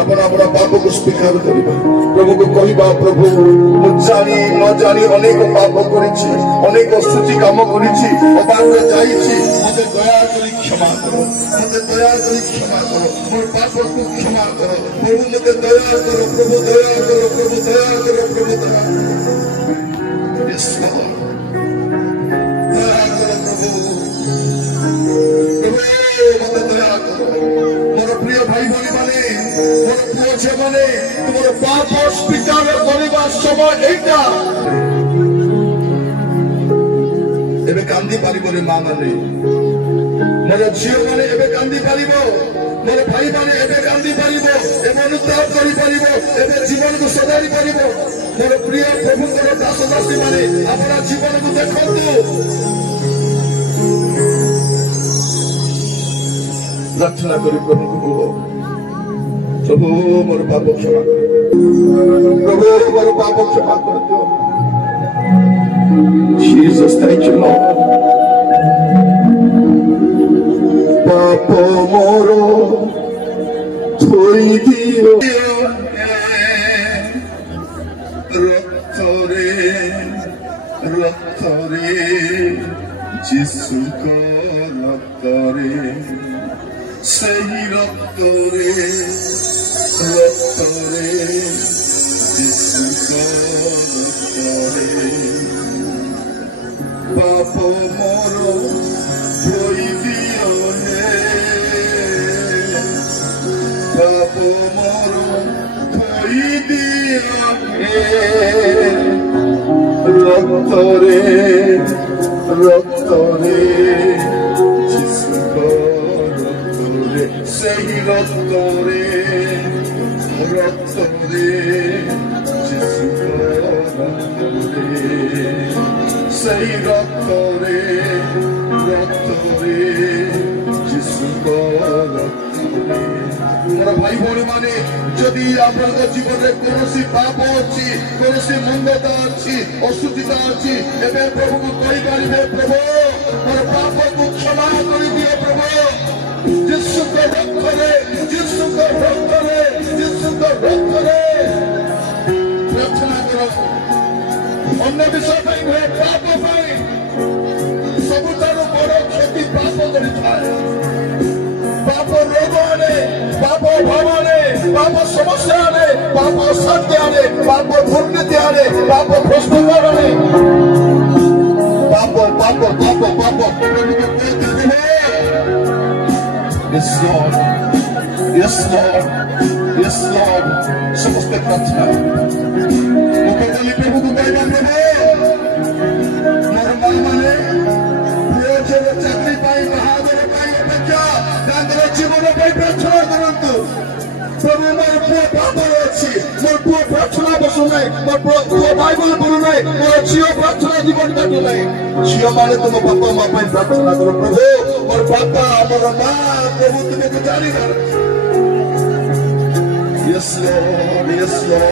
अपना अपना पाप को स्वीकार करिबा प्रभु को कहिबा प्रभु मु जानी न जानी अनेक पाप करिछि अनेक अशुचि काम करिछि अपार जाइछि मते दया करि क्षमा करो मते दया करि क्षमा करो मोर पाप को क्षमा करो प्रभु मते दया करो प्रभु दया करो प्रभु दया करो प्रभु दया करो यस लॉर्ड दया करो प्रभु मोर प्रिय भाई भाई माने मोर पुओ झे माने तुमर पाप स्वीकार करबा समय एटा एबे कांदी पारिबो रे मां माने मोर झियो माने एबे कांदी पारिबो मोर भाई माने एबे कांदी पारिबो एबे अनुताप करि पारिबो एबे जीवन को सदारी पारिबो मोर प्रिय प्रभु को दास दासी माने अपना जीवन को देखंतु प्रार्थना करी प्रभु को प्रभु मोर पाप क्षमा प्रभु मोर पाप क्षमा कर दो जीसस थैंक यू लॉर्ड पाप मोर धोई दियो रक्तरे ରକ୍ତରେ ଯୀଶୁଙ୍କ ରକ୍ତରେ ସେହି ରକ୍ତରେ ଯୀଶୁଙ୍କ ରକ୍ତରେ ପାପ ମୋର ଧୋଇ ଦିଅ ହେ ପାପ ମୋର ଧୋଇ ଦିଅ ହେ ରକ୍ତରେ ଯୀଶୁଙ୍କ ରକ୍ତରେ ସେହି ରକ୍ତରେ ଯୀଶୁଙ୍କ ରକ୍ତରେ ସେହି ରକ୍ତରେ ଯୀଶୁଙ୍କ ରକ୍ତରେ ମୋର ଭାଇ ଭଉଣୀ ମାନେ ଯଦି ଆପଣଙ୍କ ଜୀବନରେ କୌଣସି ପାପ ଅଛି କୌଣସି ମନ୍ଦତା ଅଛି ଅଶୁଚିତା ଅଛି ଏବେ ପ୍ରଭୁକୁ କହିପାରିବେ ପ୍ରଭୁ ମୋର ପାପକୁ କ୍ଷମା କରିଦିଅ ପ୍ରଭୁ ଯୀଶୁଙ୍କ ରକ୍ତରେ ପ୍ରାର୍ଥନା କରନ୍ତୁ ଅନ୍ୟ ବିଷୟ ପାଇଁ ନୁହେଁ ପାପ ପାଇଁ ସବୁଠାରୁ ବଡ଼ କ୍ଷତି ପାପ କରିଥାଏ ପାପ ରୋଗ ଆଣେ ପାପ ଅଭାବ ଆଣେ ପାପ ସମସ୍ୟା ଆଣେ ପାପ ଅଶାନ୍ତି ଆଣେ ପାପ ଦୁର୍ନୀତି ଆଣେ ପାପ ଭ୍ରଷ୍ଟାଚାର ଆଣେ ପାପ Yes, Lord. ସମସ୍ତେ ପ୍ରାର୍ଥନା ପ୍ରଭୁକୁ କହିବା ପ୍ରଭୁ ମୋର ମା ମାନେ ପୁଅ ଝିଅର ଚାକିରି ପାଇଁ ବାହାଘର ପାଇଁ ଅପେକ୍ଷା ତାଙ୍କର ଜୀବନ ପାଇଁ ପ୍ରାର୍ଥନା କରନ୍ତୁ ପ୍ରଭୁ ମୋର ପୁଅ ପାପରେ ଅଛି ମୋର ପୁଅ ପ୍ରାର୍ଥନା ବସୁ ନାହିଁ ମୋର ପୁଅ ବାଇବଲ ପଢୁ ନାହିଁ ମୋର ଝିଅ ପ୍ରାର୍ଥନା ଜୀବନ କାଟୁ ନାହିଁ ଝିଅ ମାନେ ତୁମ ବାପା ମା ପାଇଁ ପ୍ରାର୍ଥନା କର ପ୍ରଭୁ ମୋର ବାପା ମୋର ମା ପ୍ରଭୁ ତୁମକୁ ଜାଣିବାର Yes, Lord.